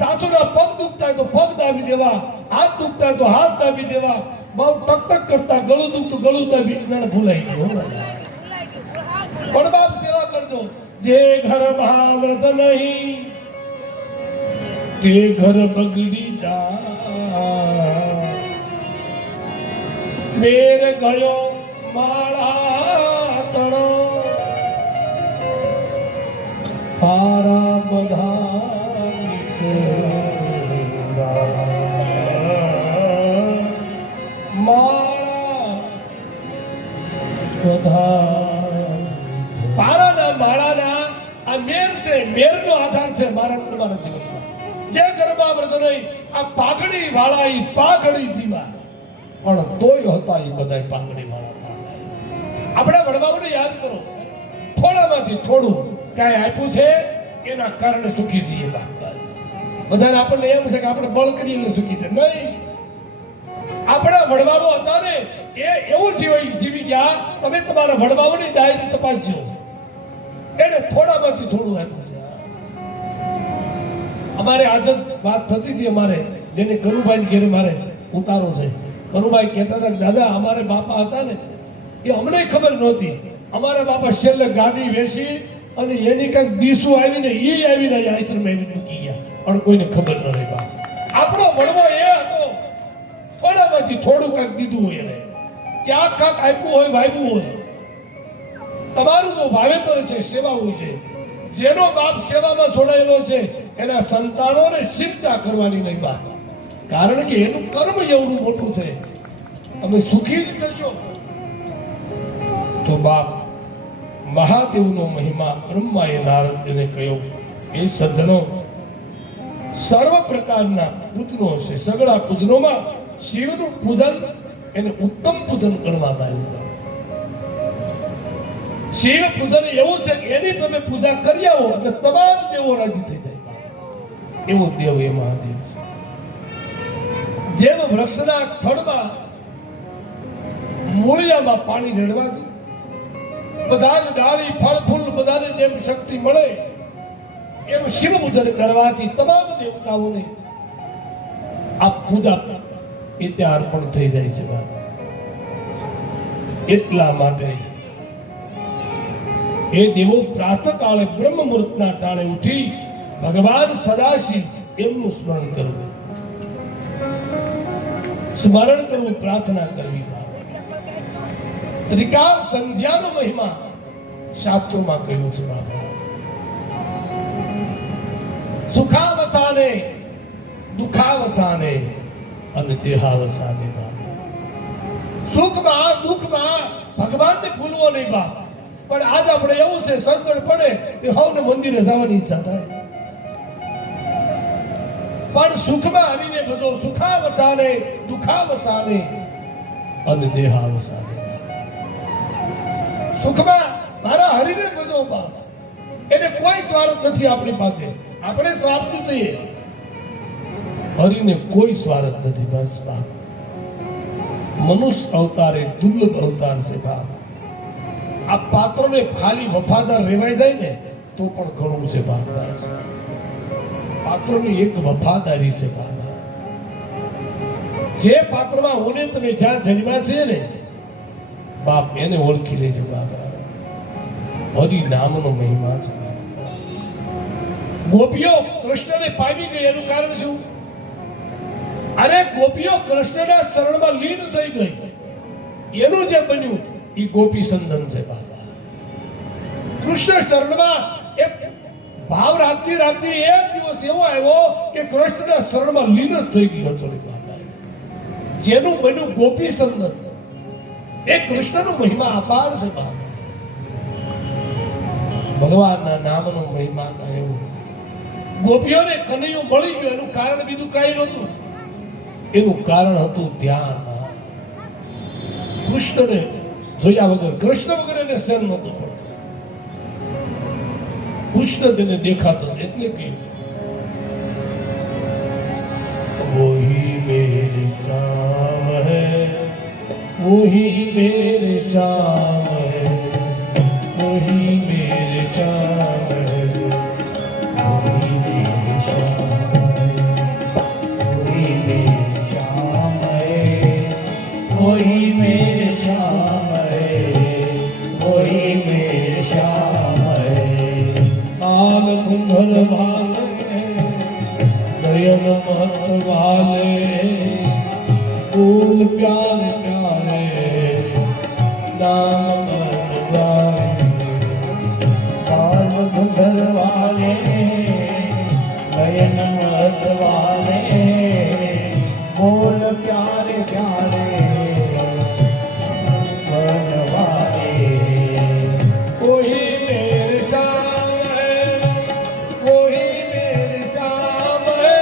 સાસુના પગ દુખતા હોય તો પગ દાબી દેવા, હાથ દુખતા હોય તો હાથ દાબી દેવા. બહુ ટક ટક કરતા ગળું દુખતું ગળું દાબી ના ભૂલાઈ ગયું. પણ બાપ સેવા કરજો. જે ઘરમાં વ્રત નહીં તે ઘર બગડી જાય. મેર ગયો માળા તણો પારા બધા માળા બધા પારાના માળાના આ મેર છે. મેરનો આધાર છે મારા તમારા જીવનમાં. જે ઘરમાં વ્રત નહીં આ પાઘડી વાળા ઈ પાઘડી જીવા, પણ તોય હતા એ બધા પાઘડી વાળા. આપણે વડવાઓને યાદ કરો. થોડામાંથી થોડું કાંઈ આપ્યું છે એના કારણે સુખી છીએ બાપ. બધાને આપણને એમ છે કે આપણે બળ કરીએ એટલે સુખી છે. નહીં, આપણા વડવાઓ હતા ને એ એવું જીવી ગયા. તમે તમારા વડવાઓની ડાયરી તપાસજો. એને થોડામાંથી થોડું આપ્યું છે. અમારે આજ જ વાત થતી હતી. અમારે જેને કનુભાઈ ઘેરે મારે ઉતારો છે. કનુભાઈ કહેતા હતા કે દાદા અમારે બાપા હતા ને એ અમને ખબર નહોતી. અમારા બાપા છેલ્લે ગાડી વેચી અને એની કંઈક ડીસું આવીને એ આવીને આશ્રમ આવીને મૂકી ગયા, પણ કોઈને ખબર ન રહી બાપ. આપણો વડવો એ હતો થોડામાંથી થોડું કાંઈક દીધું હોય એને, ક્યાંક કાંક આપ્યું હોય, વાવ્યું હોય. તમારું તો વાવેતર છે, સેવા હોય છે. જેનો બાપ સેવામાં જોડાયેલો છે એના સંતાનોને ચિંતા કરવાની નહીં બાપ. કારણ કે એનું કર્મ એવું મોટું છે. તમે સુખી જ થશો. તો બાપ મહાદેવનો મહિમા બ્રહ્માએ નારદજીને કહ્યો, એ સજ્જનો સર્વ પ્રકારના પૂજનો છે. સગળા પૂજનોમાં શિવનું પૂજન એને ઉત્તમ પૂજન ગણવામાં આવ્યું. શિવ પૂજન એવું છે કે એની તમે પૂજા કરી આવો એટલે તમામ દેવો રાજી થઈ જાય. એવો દેવ એ મહાદેવ. જેમ વૃક્ષના થડમાં મૂળિયામાં પાણી રેડવાથી બધા જ ડાળી ફળ ફૂલ બધાને જેમ શક્તિ મળે એમ શિવ પૂજન કરવાથી તમામ દેવતાઓને આ પૂજા એ ત્યાં અર્પણ થઈ જાય છે બાપ. એટલા માટે એ દેવો પ્રાતઃકાળે બ્રહ્મ મુહૂર્તના ટાણે ઉઠી ભગવાન સદાશિવ એમનું સ્મરણ કરવું, સ્મરણ કરવું, પ્રાર્થના કરવી. ત્રિકાળ સંધ્યાનો મહિમા શાસ્ત્રોમાં કહ્યું છે બાપા. સુખાવસાને દુખાવસાને અને દેહાવસાને બાપ. સુખમાં દુઃખમાં ભગવાનને ભૂલવો નહીં બાપ. પણ આજ આપણે એવું છે સંકટ પડે કે હવને મંદિરે જવાની ઈચ્છા થાય, પણ સુખમાં હરીને ભજો. સુખાવસાને દુખાવસાને અને દેહાવસાને. સુખમાં મારા હરીને ભજો બાપ. એને કોઈ સ્વાર્થ નથી આપણી પાસે. આપણે સ્વાર્થી છીએ, હરીને કોઈ સ્વાર્થ નથી. બસ બાપ મનુષ્ય અવતાર એ દુર્લભ અવતાર છે બાપ. આ પાત્રને ખાલી વફાદાર રહેવાય જાય ને તો પણ ઘણું છે બાપ. પાત્રની એક વફાદારી છે બાપ. જે પાત્રમાં ઓને તમે જ્યાં જન્મ્યા છે ને બાપ એને ઓળખી લેજો બાપ. હરિ નામનો મહિમા છે. ગોપીઓ કૃષ્ણને પામી ગઈ એનું કારણ શું? અરે ગોપીઓ કૃષ્ણના શરણમાં લીન થઈ ગઈ. એનું જે બન્યું એ ગોપી સંદન છે બાપા. કૃષ્ણ શરણમાં એક ભાવ રાખતી રાખતી એક દિવસ એવો આવ્યો કે કૃષ્ણના શરણમાં લીન જ થઈ ગયો હતો રે બાપા. જેનું બન્યું ગોપી સંદન એ કૃષ્ણનો મહિમા અપાર છે બાપ. ભગવાનના નામનો મહિમા કયો. ગોપીઓને કનૈયો મળી ગયો એનું કારણ બીજું કાંઈ નહોતું. એનું કારણ હતું ધ્યાન. કૃષ્ણને જોયા વગર, કૃષ્ણ વગર એને સહન નહોતું પડતું. કૃષ્ણ તેને દેખાતો એટલે કે વહી મેરે રામ હૈ, વહી મેરે શ્યામ હૈ, વહી મેરે શ્યામ હૈ, वही मेरे श्याम है, वही मेरे श्याम है, वही मेरे श्याम है। आल कुंभर वाले नयन मत वाले फूल प्यारे प्यारे नाम गाए। साल गुंधर वाले नयन मत वाले बोल प्यारे प्यारे बनवाले। वही मेरे श्याम है, वही मेरे श्याम है,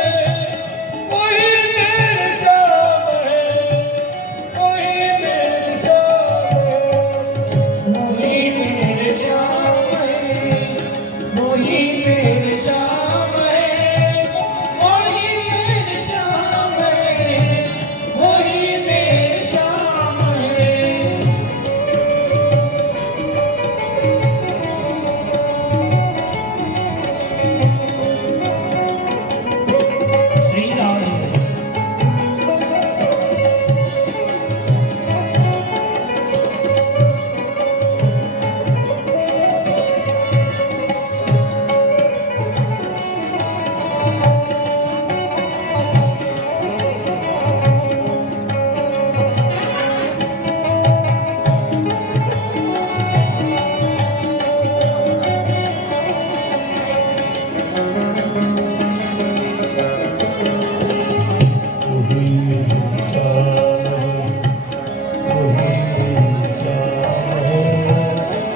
वही मेरे श्याम है, वही मेरे श्याम है। वही मेरे श्याम है, वही मेरे श्याम है, वही मेरे श्याम है, वही मेरे श्याम है। श्री राम वही मेरे श्याम है,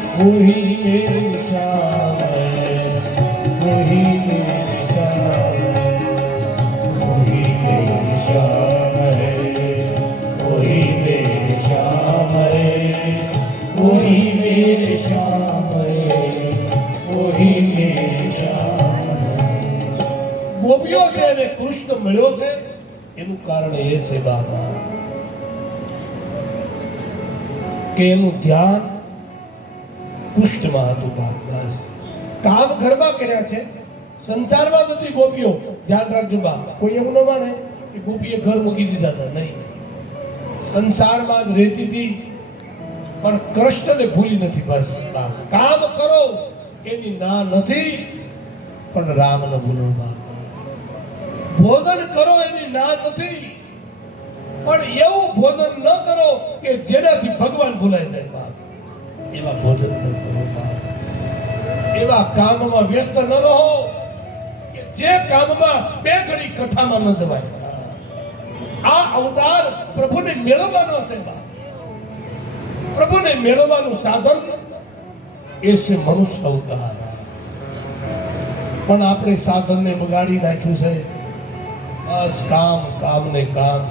वही मेरे श्याम है, वही मेरे श्याम है, वही मेरे श्याम है, वही मेरे श्याम है, वही मेरे श्याम है, वही मेरे श्याम है, वही मेरे श्याम है। ગોપીઓ છે અને કૃષ્ણ મળ્યો છે એનું કારણ એ છે બાબા કે એનું ધ્યાન કૃષ્ણમાં હતું બાબા. કામ ઘરમાં કર્યા છે, સંસારમાં જતી ગોપીઓ ધ્યાન રાખજો બા. કોઈ એવું ન માને કે ગોપીએ ઘર મૂકી દીધા હતા, નહીં. સંસારમાં જ રહેતી હતી પણ કૃષ્ણને ભૂલી નથી. બસ બા. કામ કરો એની ના નથી પણ રામને ભૂલો બા. ભોજન કરો એની ના નથી પણ એવું ભોજન ન કરો કે જેનાથી ભગવાન ભૂલાઈ જાય બાપ. એવા ભોજન ન કરો બાપ. એવા કામમાં વ્યસ્ત ન રહો કે જે કામમાં બે ઘડી કથામાં ન જવાય. આ અવતાર પ્રભુને મેળવવાનો છે બાપ. પ્રભુને મેળવવાનું સાધન એ છે મનુષ્ય અવતાર. પણ આપણે સાધનને બગાડી નાખ્યું છે. બસ કામ કામ ને કામ,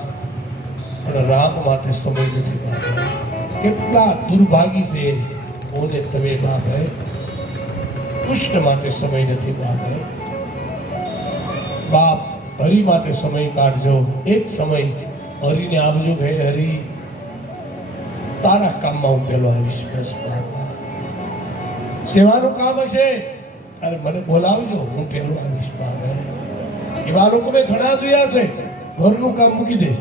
પણ રામ માટે સમય નથી બાપ. કેટલા દુર્ભાગી છે ઓને તમે બાપ. કૃષ્ણ માટે સમય નથી બાપ. બાપ હરિ માટે સમય કાઢજો. એક સમય હરિને આવજો હે હરિ, તારા કામમાં હું પેલો આવીશ. બસ બાપ. સેવાનું કામ હશે અરે મને બોલાવજો, હું પેલો આવીશ બાપ. એવા લોકો મેં ઘણા જોયા છે, ઘરનું કામ મૂકી દે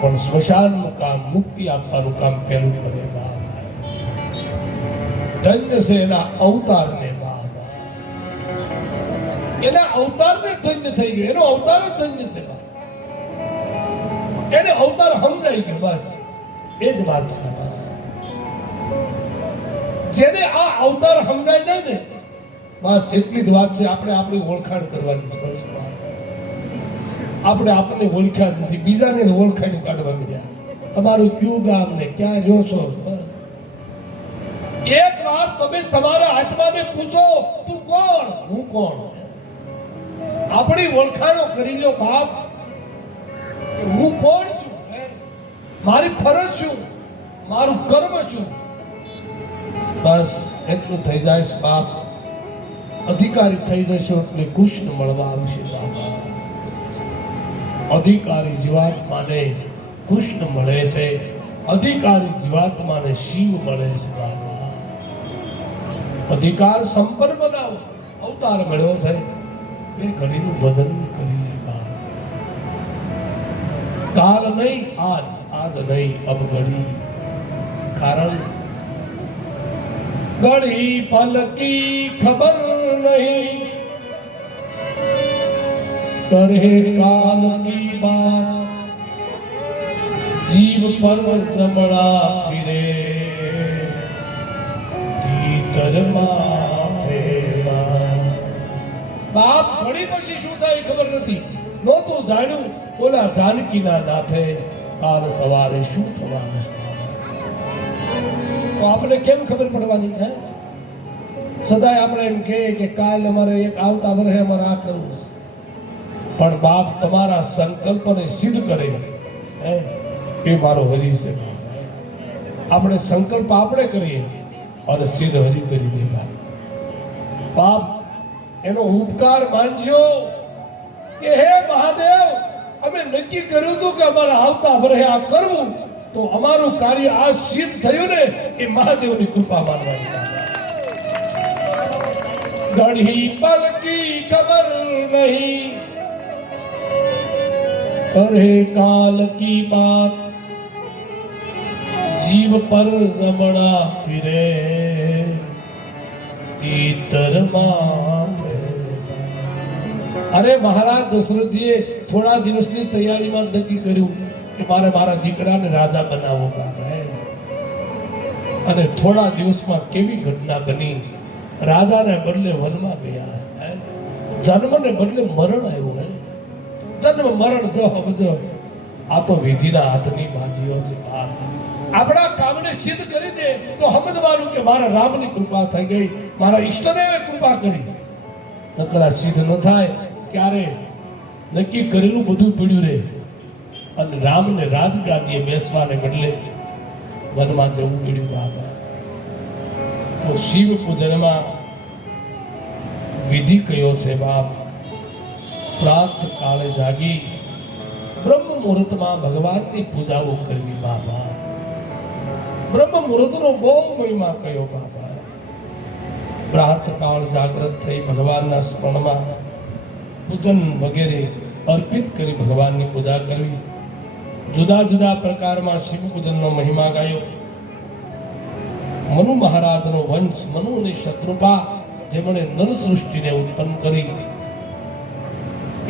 પણ સ્મશાનનું કામ, મુક્તિ આપવાનું કામ પેલું કરે બાપ. ધન્ય છે એના અવતારને બાપ. એના અવતારને ધન્ય થઈ ગયો. એનો અવતાર જ ધન્ય છે બાપ. એને અવતાર સમજાઈ ગયો. બસ એ જ વાત છે. જેને આ અવતાર સમજાય જાય ને, બસ એટલી જ વાત છે. આપણે આપણી ઓળખાણ કરવાની છે. બસ આપણે આપણને ઓળખ્યા જ નથી, બીજાને ઓળખાણી કાઢવા મળ્યા. તમારું કયું ગામ ને ક્યાં રહ્યો છો? બસ એક વાર તમે તમારા આત્માને પૂછો, તું કોણ, હું કોણ? આપણી ઓળખાણો કરી લો બાપ. હું કોણ છું, મારી ફરજ શું, મારું કર્મ શું? બસ એટલું થઈ જાય છે બાપ. અધિકારી થઈ જશો એટલે કૃષ્ણ મળવા આવશે બાપા. અધિકારી જીવાત્માને કૃષ્ણ મળે છે, અધિકારી જીવાત્માને શિવ મળે છે બાપા. અધિકાર સંપન્ન બનાવો. અવતાર મળ્યો છે, બે ઘડીનું ભજન કરી લે બાપ. કાલ નહીં આજ, આજ નહીં અબ ઘડી. કારણ ઘડી પલ કી ખબર નહીં, કરે કાલ કી બાત. જીવ પર જમણા ફિરે, ભીતર માથે બાપ. ઘડી પછી શું થાય ખબર નથી. નહોતું જાણ્યું ઓલા જાનકીના નાથે કાલ સવારે શું થવાનું. તો આપણે કેમ ખબર પડવાની? હે, સદાય આપણે એમ કહે કે કાલ અમારે એક આવતા વર્ષે અમારે આ કરવું છે. પણ બાપ તમારા સંકલ્પને સિદ્ધ કરે હે, એ મારો હરી છે. આપણે સંકલ્પ આપણે કરીએ અને સિદ્ધ હરી કરી દે બાપ. એનો ઉપકાર માનજો કે હે મહાદેવ, અમે નક્કી કર્યું હતું કે અમારે આવતા વર્ષે આ કરવું, તો અમારું કાર્ય આ સિદ્ધ થયું ને, એ મહાદેવની કૃપા માનવાની. ઘડી પલ કી ખબર નહીં, કરે કાલ કી બાત. જીવ પર જમણા ફિરે, ભીતર માથે. અરે મહારાજ દશરથજીએ થોડા દિવસની તૈયારીમાં નક્કી કર્યું કે મારે મારા દીકરાને રાજા બનાવવો બાપા. અને થોડા દિવસમાં કેવી ઘટના બની. રાજાને બદલે વનમાં ગયા, જન્મને બદલે મરણ આવ્યું. જન્મ મરણ જો સમજો, આ તો વિધિના હાથની બાજીઓ છે. આપણા કામને સિદ્ધ કરી દે તો સમજવાનું કે મારા રામની કૃપા થઈ ગઈ, મારા ઈષ્ટદેવે કૃપા કરી. નકર સિદ્ધ ન થાય ક્યારે નક્કી કરેલું બધું પીડ્યું રહે. અને રામને રાજગાદીએ બેસવાને બદલે વનમાં જવું પડ્યું બાપા. તો શિવ પૂજનમાં વિધિ કયો છે બાપ? પ્રાત કાળે જાગી બ્રહ્મ મુહૂર્તમાં ભગવાનની પૂજાઓ કરવી બાપા. બ્રહ્મ મુહૂર્તનો બહુ મહિમા કયો બાપા. પ્રાત કાળ જાગૃત થઈ ભગવાનના સ્મરણમાં પૂજન વગેરે અર્પિત કરી ભગવાનની પૂજા કરવી. જુદા જુદા પ્રકારમાં શિવ પૂજનનો મહિમા ગાયો. મનુ મહારાજનો વંશ, મનુ અને શત્રુપા, જેમણે નર સૃષ્ટિને ઉત્પન્ન કરી,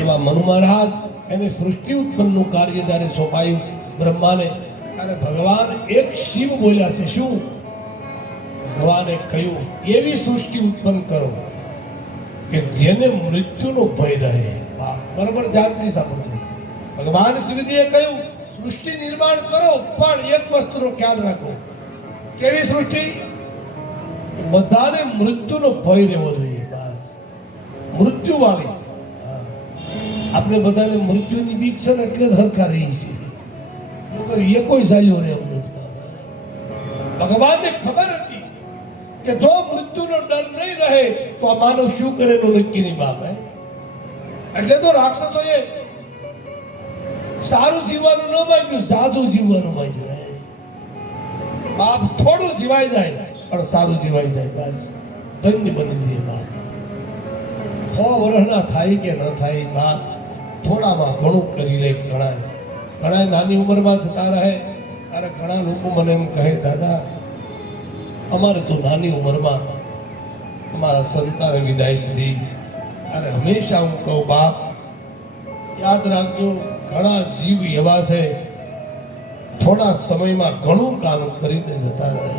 એવા મનુ મહારાજ, એને સૃષ્ટિ ઉત્પન્નનું કાર્ય જ્યારે સોંપાયું બ્રહ્માને, ત્યારે ભગવાન એક શિવ બોલ્યા છે. શું ભગવાને કહ્યું? એવી સૃષ્ટિ ઉત્પન્ન કરો કે જેને મૃત્યુનો ભય રહે. બરાબર જાણતી સાંભળશે. ભગવાન શિવજીએ કહ્યું સૃષ્ટિ નિર્માણ કરો, પણ એક વસ્તુનો ખ્યાલ રાખો. કેવી સૃષ્ટિ? બધાને મૃત્યુનો ભય રહેવો જોઈએ. બસ મૃત્યુ વાળી. આપણે બધાને મૃત્યુની બીક છે ને, એટલે જ હરખા રહી છે. એ કોઈ ચાલ્યો રે અમૃત. ભગવાનને ખબર હતી કે જો મૃત્યુનો ડર નહીં રહે તો આ માનવ શું કરે એનું નક્કી નહીં બાપ. એટલે તો રાક્ષસોએ સારું જીવવાનું ન માંગ્યું, જાજુ જીવવાનું માંગ્યું. બાપ થોડું જીવાઈ જાય પણ સારું જીવાઈ જાય, બસ ધન્ય બની જાય બાપ. 100 વર્ષના થાય કે ન થાય બાપ, થોડામાં ઘણું કરી લે. ઘણા નાની ઉંમરમાં જતા રહે. ત્યારે ઘણા લોકો મને એમ કહે, દાદા અમારે તો નાની ઉંમરમાં અમારા સંતાને વિદાય લીધી. અરે હંમેશા હું કહું બાપ, યાદ રાખજો, ઘણા જીવ એવા છે થોડા સમયમાં ઘણું કામ કરીને જતા રહે.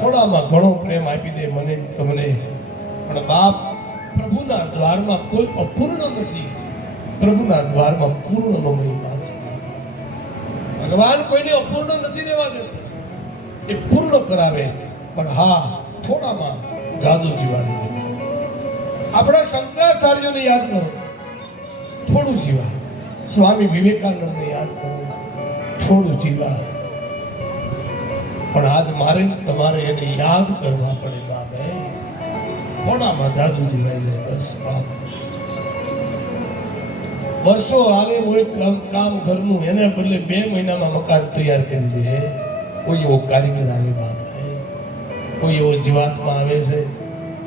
થોડામાં ઘણો પ્રેમ આપી દે મને ને તમને, પણ બાપ પ્રભુના દ્વારમાં કોઈ અપૂર્ણ નથી. પ્રભુના દ્વારમાં પૂર્ણનો મહિમા છે. ભગવાન કોઈને અપૂર્ણ નથી રહેવા દેતો, એ પૂર્ણ કરાવે. પણ હા, થોડામાં જાદુ જીવાડી દે. આપણા શંકરાચાર્યોને યાદ કરો, થોડું જીવા. સ્વામી વિવેકાનંદને યાદ કરો, થોડું જીવા. પણ આજ મારે તમારે એને યાદ કરવા પડે બાપ. થોડામાં જાદુ જીવાઈ જાય. બસ બાપ, વર્ષો હાલે કોઈ કામ ઘરનું, એને બદલે 2 મહિનામાં મકાન તૈયાર કરી દે. કોઈ એવો કારીગર આવે બાપ, કોઈ એવો જીવાત્મા આવે છે,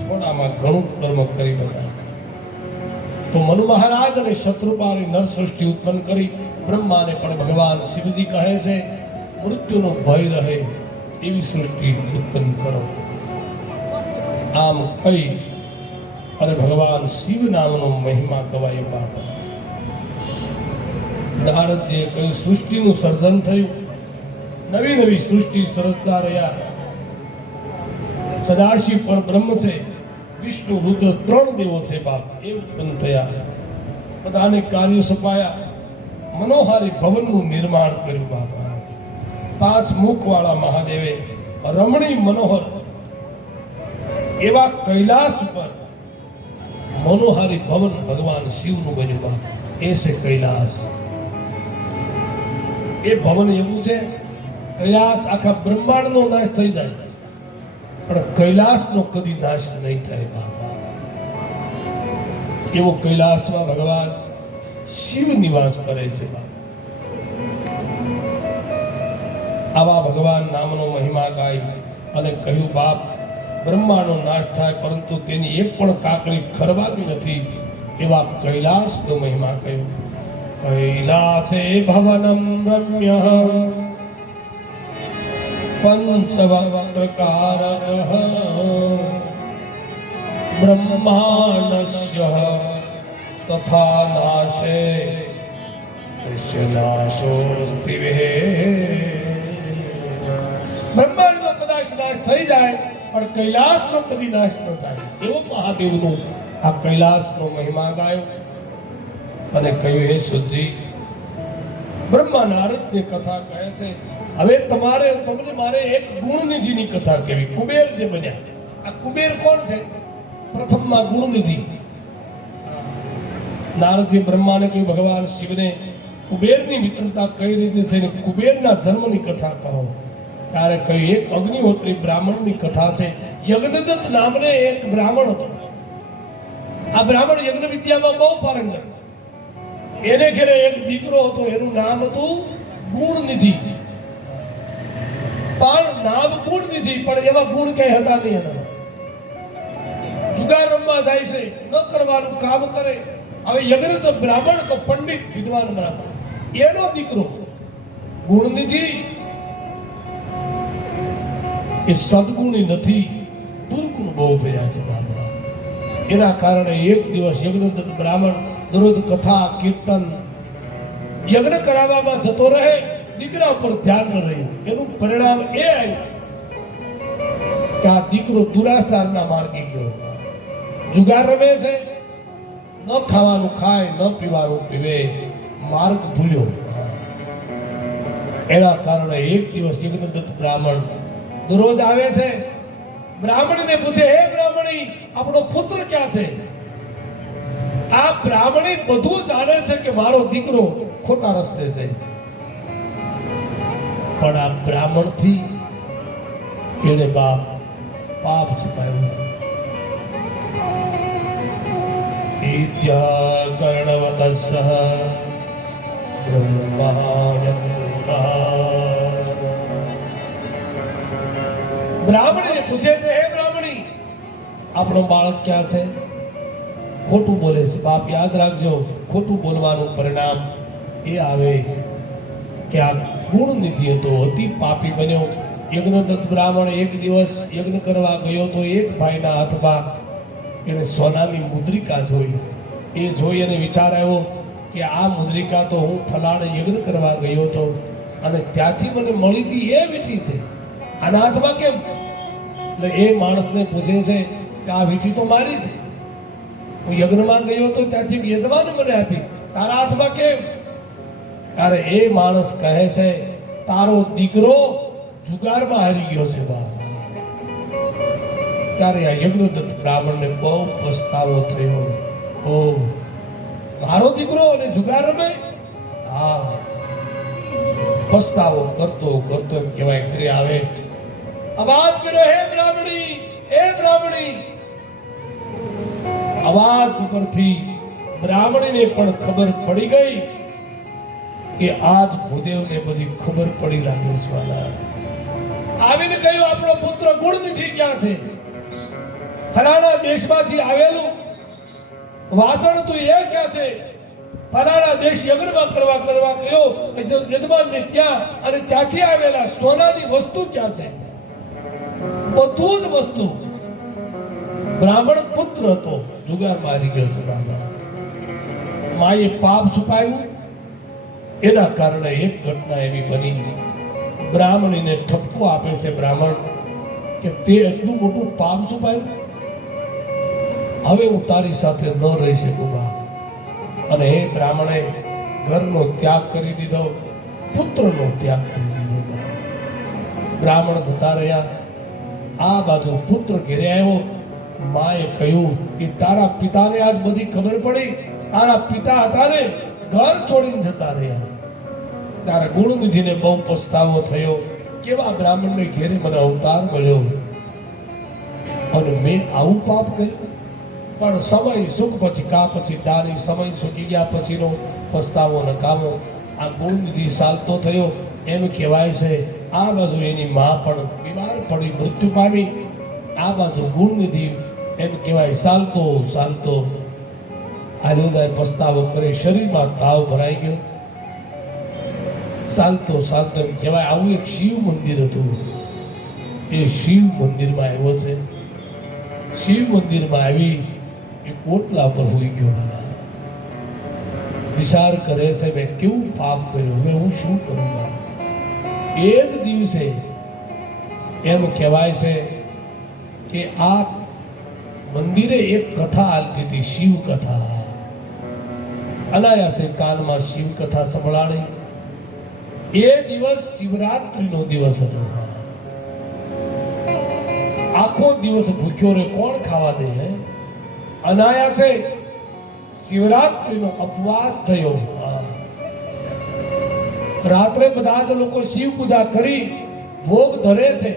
થોડામાં ઘણું કર્મ કરી બધા. તો મનુ મહારાજ અને શત્રુપાની નર સૃષ્ટિ ઉત્પન્ન કરી. બ્રહ્માને પણ ભગવાન શિવજી કહે છે મૃત્યુનો ભય રહે એવી સૃષ્ટિ ઉત્પન્ન કરો. આમ કહી અને ભગવાન શિવ નામનો મહિમા ગવાયો બાપ. નારદજીએ કહ્યું સૃષ્ટિનું સર્જન થયું, નવી નવી સૃષ્ટિ સરસતા રહ્યા. સદાશિવ પર બ્રહ્મ છે, વિષ્ણુ રુદ્ર 3 દેવો છે બાપ, એ ઉત્પન્ન થયા. બધાને કાર્યો સપાયા. મનોહારી ભવનનું નિર્માણ કર્યું બાપા. 5 મુખવાળા મહાદેવે રમણી મનોહર એવા કૈલાસ ઉપર મનોહારી ભવન ભગવાન શિવનું બન્યું બાપ. એ છે કૈલાસ. એ ભવન એવું છે, કૈલાસ આખા બ્રહ્માંડનો નાશ થઈ જાય પણ કૈલાસનો કદી નાશ નહીં થાય બાપા. એવો કૈલાસમાં ભગવાન શિવ નિવાસ કરે છે બાપ. આવા ભગવાન નામનો મહિમા ગાય અને કહ્યું બાપ, બ્રહ્માનો નાશ થાય પરંતુ તેની એક પણ કાકડી ખરવાની નથી. એવા કૈલાસનો મહિમા કહ્યું. કૈલાસે ભવનમ રમ્ય પંચવક્ત્રકારઃ બ્રહ્માણસ્ય તથા નાશે તસ્ય નાશોસ્તિ વિહે. બ્રહ્માંડનો કદાચ નાશ થઈ જાય પણ કૈલાસનો કદી નાશ ન થાય. એવો મહાદેવનો આ કૈલાસનો મહિમા ગાયો અને કહ્યું હે શુદ્ધજી, બ્રહ્મા નારદની કથા કહે છે હવે તમને મારે એક ગુણનિધિની કથા કહેવી. કુબેર જે બન્યા, આ કુબેર કોણ છે? પ્રથમમાં ગુણનિધિ. નારદજી બ્રહ્માને કહ્યું ભગવાન શિવને કુબેરની મિત્રતા કઈ રીતે થઈને કુબેરના જન્મની કથા કહો. ત્યારે કહ્યું એક અગ્નિહોત્રી બ્રાહ્મણની કથા છે. યજ્ઞદત્ત નામને એક બ્રાહ્મણ હતો. આ બ્રાહ્મણ યજ્ઞ વિદ્યામાં બહુ પારંગત. એને ઘરે એક દીકરો હતો, એનું નામ હતું ગુણનિધિ. પણ નામ ગુણનિધિ, પણ એવા ગુણ કઈ હતા નહીં એના. જુગાર રમવા જાય છે, ન કરવાનું કામ કરે. હવે યજ્ઞદત્ત બ્રાહ્મણ તો પંડિત વિદ્વાન બ્રાહ્મણ, એનો દીકરો ગુણનિધિ એ સદગુણી નથી, દુર્ગુણ બહુ થયા છે બાબા. એના કારણે એક દિવસ યજ્ઞદત્ત બ્રાહ્મણ દરરોજ કથા કીર્તન યજ્ઞ કરાવવામાં જતો રહે, દીકરા ઉપર ધ્યાન ન રહ્યું. એનું પરિણામ એ આવ્યું કે આ દીકરો દુરાચારના માર્ગે ગયો. જુગાર રમે છે, ન ખાવાનું ખાય, ન પીવાનું પીવે, માર્ગ ભૂલ્યો. એના કારણે એક દિવસ યજ્ઞદત્ત બ્રાહ્મણ દરરોજ આવે છે. બ્રાહ્મણીને પૂછે, હે બ્રાહ્મણી, આપણો પુત્ર ક્યાં છે? આ બ્રાહ્મણી બધું જાણે છે કે મારો દીકરો ખોટા રસ્તે છે, પણ આ બ્રાહ્મણથી એને પાપ છુપાયું. કર્ણવતસ્સ બ્રાહ્મણીને પૂછે છે, હે બ્રાહ્મણી, આપણો બાળક ક્યાં છે? ખોટું બોલે છે. બાપ યાદ રાખજો, ખોટું બોલવાનું પરિણામ એ આવે કે આ ગુણનિધિ હતો, અતિ પાપી બન્યો. યજ્ઞદત્ત બ્રાહ્મણ એક દિવસ યજ્ઞ કરવા ગયો તો એક ભાઈના હાથમાં એને સોનાની મુદ્રિકા જોઈ. એ જોઈ અને વિચાર આવ્યો કે આ મુદ્રિકા તો હું ફલાણે યજ્ઞ કરવા ગયો હતો અને ત્યાંથી મને મળી હતી, એ વીંટી છે, આના હાથમાં કેમ? એટલે એ માણસને પૂછે છે કે આ વીંટી તો મારી છે, હું યજ્ઞમાં ગયો હતો ત્યાંથી યજમાને મને આપી, તારા હાથમાં કેમ? ત્યારે એ માણસ કહે છે તારો દીકરો જુગારમાં હારી ગયો છે બાપ. ત્યારે આ યજ્ઞદત્ત બ્રાહ્મણને બહુ પસ્તાવો થયો. ઓ મારો દીકરો અને જુગાર રમે? હા. પસ્તાવો કરતો કરતો એમ કહેવાય ઘરે આવે, અવાજ કર્યો, હે બ્રાહ્મણી, હે બ્રાહ્મણી. અવાજ ઉપરથી બ્રાહ્મણીને પણ ખબર પડી ગઈ કે આજ ભૂદેવને બધી ખબર પડી લાગે છે. આવીને કહ્યું, આપણો પુત્ર ગુણનિધિ ક્યાં છે? ફલાણા દેશમાંથી આવેલું વાસણ તું એ ક્યાં છે? ફલાણા દેશ યજ્ઞમાં કરવા ગયો યજમાનને ત્યાં, અને ત્યાંથી આવેલા સોનાની વસ્તુ ક્યાં છે? બધું જ વસ્તુ. બ્રાહ્મણ પુત્ર હતો, જુગાર મારી ગયો છે બાબા. માએ પાપ છુપાવ્યું, એના કારણે એક ઘટના એવી બની, બ્રાહ્મણીને ઠપકો આપે છે બ્રાહ્મણ કે તે એટલું મોટું પાપ છુપાવ્યું, હવે હું તારી સાથે ન રહી શકું બા. અને એ બ્રાહ્મણે ઘરનો ત્યાગ કરી દીધો, પુત્રનો ત્યાગ કરી દીધો. બ્રાહ્મણ જતા રહ્યા. આ બાજુ પુત્ર ઘેરે આવ્યો. માએ કહ્યું કે તારા પિતાને આજ બધી ખબર પડી, તારા પિતા હતા ને ઘર છોડીને જતા રહ્યા. તારા ગુણનિધિને બહુ પસ્તાવો થયો, કેવા બ્રાહ્મણને ઘેરે મને અવતાર મળ્યો અને મેં આવું પાપ કર્યું. પણ સમય સુખ પછી કા પછી દાની, સમય સુકી ગયા પછીનો પસ્તાવો નકામો. આ ગુણનિધિ ચાલતો થયો એમ કહેવાય છે. આ બાજુ એની માં પણ બીમાર પડી મૃત્યુ પામી. આ બાજુ ગુણનિધિ એમ કહેવાય ચાલતો ચાલતો આલોદાય પસ્તાવો કરે, શરીરમાં તાવ ભરાઈ ગયો. ચાલતો ચાલતો એમ કહેવાય આવું એક શિવ મંદિર હતું. એ શિવ મંદિરમાં આવ્યો છે. શિવ મંદિરમાં આવી એ કોટલા પર હોઈ ગયો. મને વિચાર કરે છે મેં કેવું પાપ કર્યું, હવે હું શું કરું? એ જ દિવસે એમ કહેવાય છે કે આ મંદિરે એક કથા હાલતી હતી, શિવ કથા. અનાયાસે કાનમાં શિવ કથા સંભળાણી. એ દિવસ શિવરાત્રીનો દિવસ હતો. આખો દિવસ ભૂખ્યો રે, કોણ ખાવા દે? અનાયાસે શિવરાત્રીનો ઉપવાસ થયો. રાત્રે બધા જ લોકો શિવ પૂજા કરી ભોગ ધરે છે.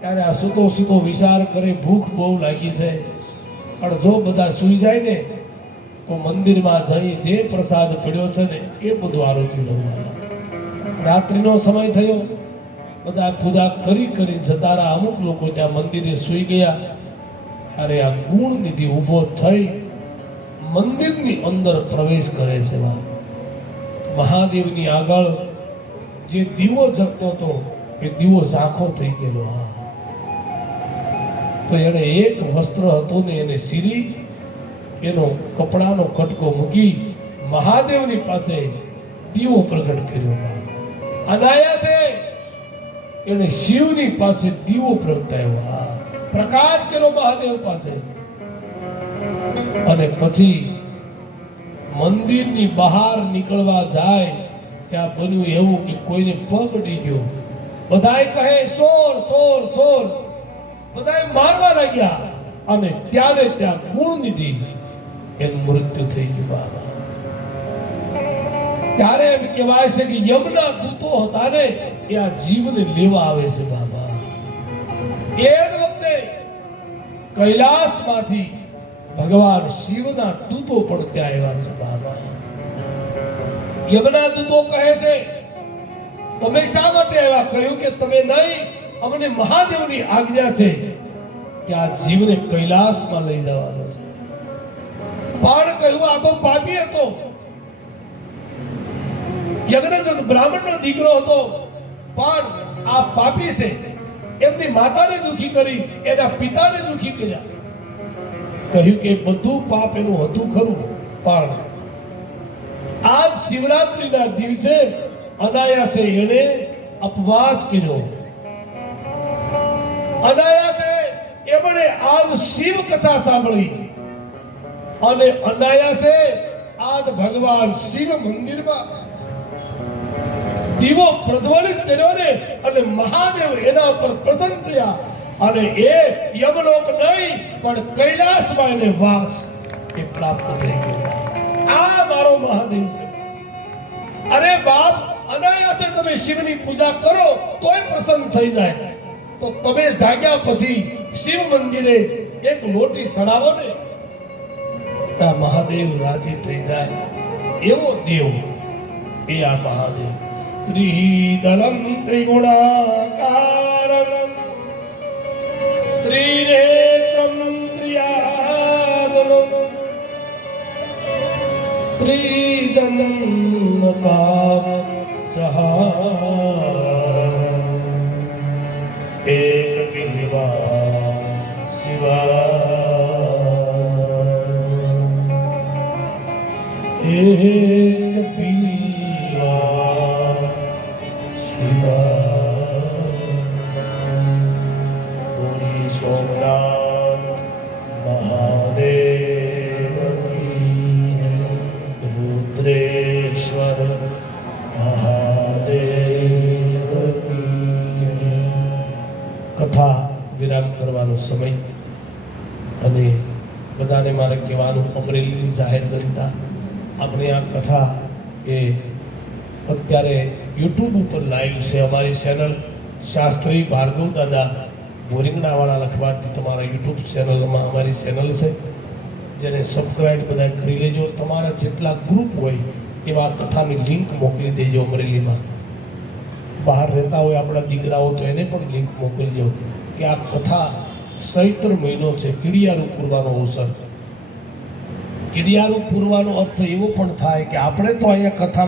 ત્યારે આ સૂતો સૂતો વિચાર કરે, ભૂખ બહુ લાગી છે, પણ જો બધા સૂઈ જાય ને તો મંદિરમાં જઈ જે પ્રસાદ પડ્યો છે ને એ બધું આરોગી લઉં. રાત્રિનો સમય થયો, બધા પૂજા કરી કરી જતા રહ્યા. અમુક લોકો ત્યાં મંદિરે સૂઈ ગયા. ત્યારે આ ગુણનિધિ ઊભો થઈ મંદિરની અંદર પ્રવેશ કરે છે. મહાદેવની આગળ જે દીવો જગતો હતો એ દીવો ઝાંખો થઈ ગયેલો. તો એને એક વસ્ત્ર હતું ને એને સીરી એનો કપડાનો કટકો મૂકી મહાદેવની પાસે દીવો પ્રગટ કર્યો. અનાયાસે એને શિવની પાસે દીવો પ્રગટાયો, પ્રકાશ કર્યો મહાદેવ પાસે. અને પછી મંદિરની બહાર નીકળવા જાય ત્યાં બન્યું એવું કે કોઈને પગ અડી ગયો. બધાય કહે સોર સોર સોર, બધાય મારવા લાગ્યા. અને ત્યારે ત્યાં ગુણનિધિ એનું મૃત્યુ થઈ ગયું. બાબા ત્યારે એમ કહેવાય છે કે યમના દૂતો હતા ને એ આ જીવને લેવા આવે છે. બાબા એ જ વખતે કૈલાસમાંથી ભગવાન શિવના દૂતો પણ ત્યાં આવ્યા છે. બાબા યમના દૂતો કહે છે તમે શા માટે આવ્યા? કહ્યું કે તમે નહીં, અમને મહાદેવની આજ્ઞા છે કે આ જીવને કૈલાસમાં લઈ જવાનો છે. પણ કહ્યું આ તો પાપી હતો, યજ્ઞદત્ત બ્રાહ્મણનો દીકરો હતો, પણ આ પાપી છે. એમની માતાને દુખી કરી, એના પિતાને દુખી કર્યા. કહ્યું કે બધું પાપ એનું હતું ખરું, પણ આજ શિવરાત્રીના દિવસે અનાયાસે એને અપવાસ કર્યો. અનાયાસે શિવ કથા સાંભળી અને અનાયાસે આજ ભગવાન શિવ મંદિરમાં દીવો પ્રજ્વલિત કર્યો ને અને મહાદેવ એના પર પ્રસન્ન થયા અને એ યમલોક નહીં પણ કૈલાસમાં એને વાસ એ પ્રાપ્ત થઈ ગયો. આ મારો મહાદેવ છે. અરે બાપ, અનાયાસે તમે શિવની પૂજા કરો તોય પ્રસન્ન થઈ જાય, તો તમે જાગ્યા પછી શિવ મંદિરે એક લોટી સડાવો ને, આ મહાદેવ રાજી થઈ જાય. એવો દેવ એ આ મહાદેવ. ત્રિદલમ ત્રિગુણાકારમ ત્રિનેત્રમ ત્રિયાદનમ ત્રિજન્મ પાપ સહારમ એક બિલ્વા શિવા એક બિલ્વા શિવા બોલી સોમનાથ મહાદેવ રુદ્રેશ્વર મહાદેવ કથા વિરામ કરવાનો સમય. અને બધાને મારે કહેવાનું, અમરેલીની જાહેર જનતા, આપણે આ કથા એ અત્યારે યુટ્યુબ ઉપર લાઈવ છે. અમારી ચેનલ શાસ્ત્રી ભાર્ગવ દાદા બોરિંગણાવાળા લખવાથી તમારા યુટ્યુબ ચેનલમાં અમારી ચેનલ છે, જેને સબસ્ક્રાઈબ બધા કરી લેજો. તમારા જેટલા ગ્રુપ હોય એવા કથાની લિંક મોકલી દેજો. અમરેલીમાં બહાર રહેતા હોય આપણા દીકરાઓ તો એને પણ લિંક મોકલજો કે આ કથા ચૈત્ર મહિનો છે, કીડિયારું પૂરવાનો અવસર. કીડિયારું પૂરવાનો અર્થ એવો પણ થાય કે આપણે તો અહીંયા કથા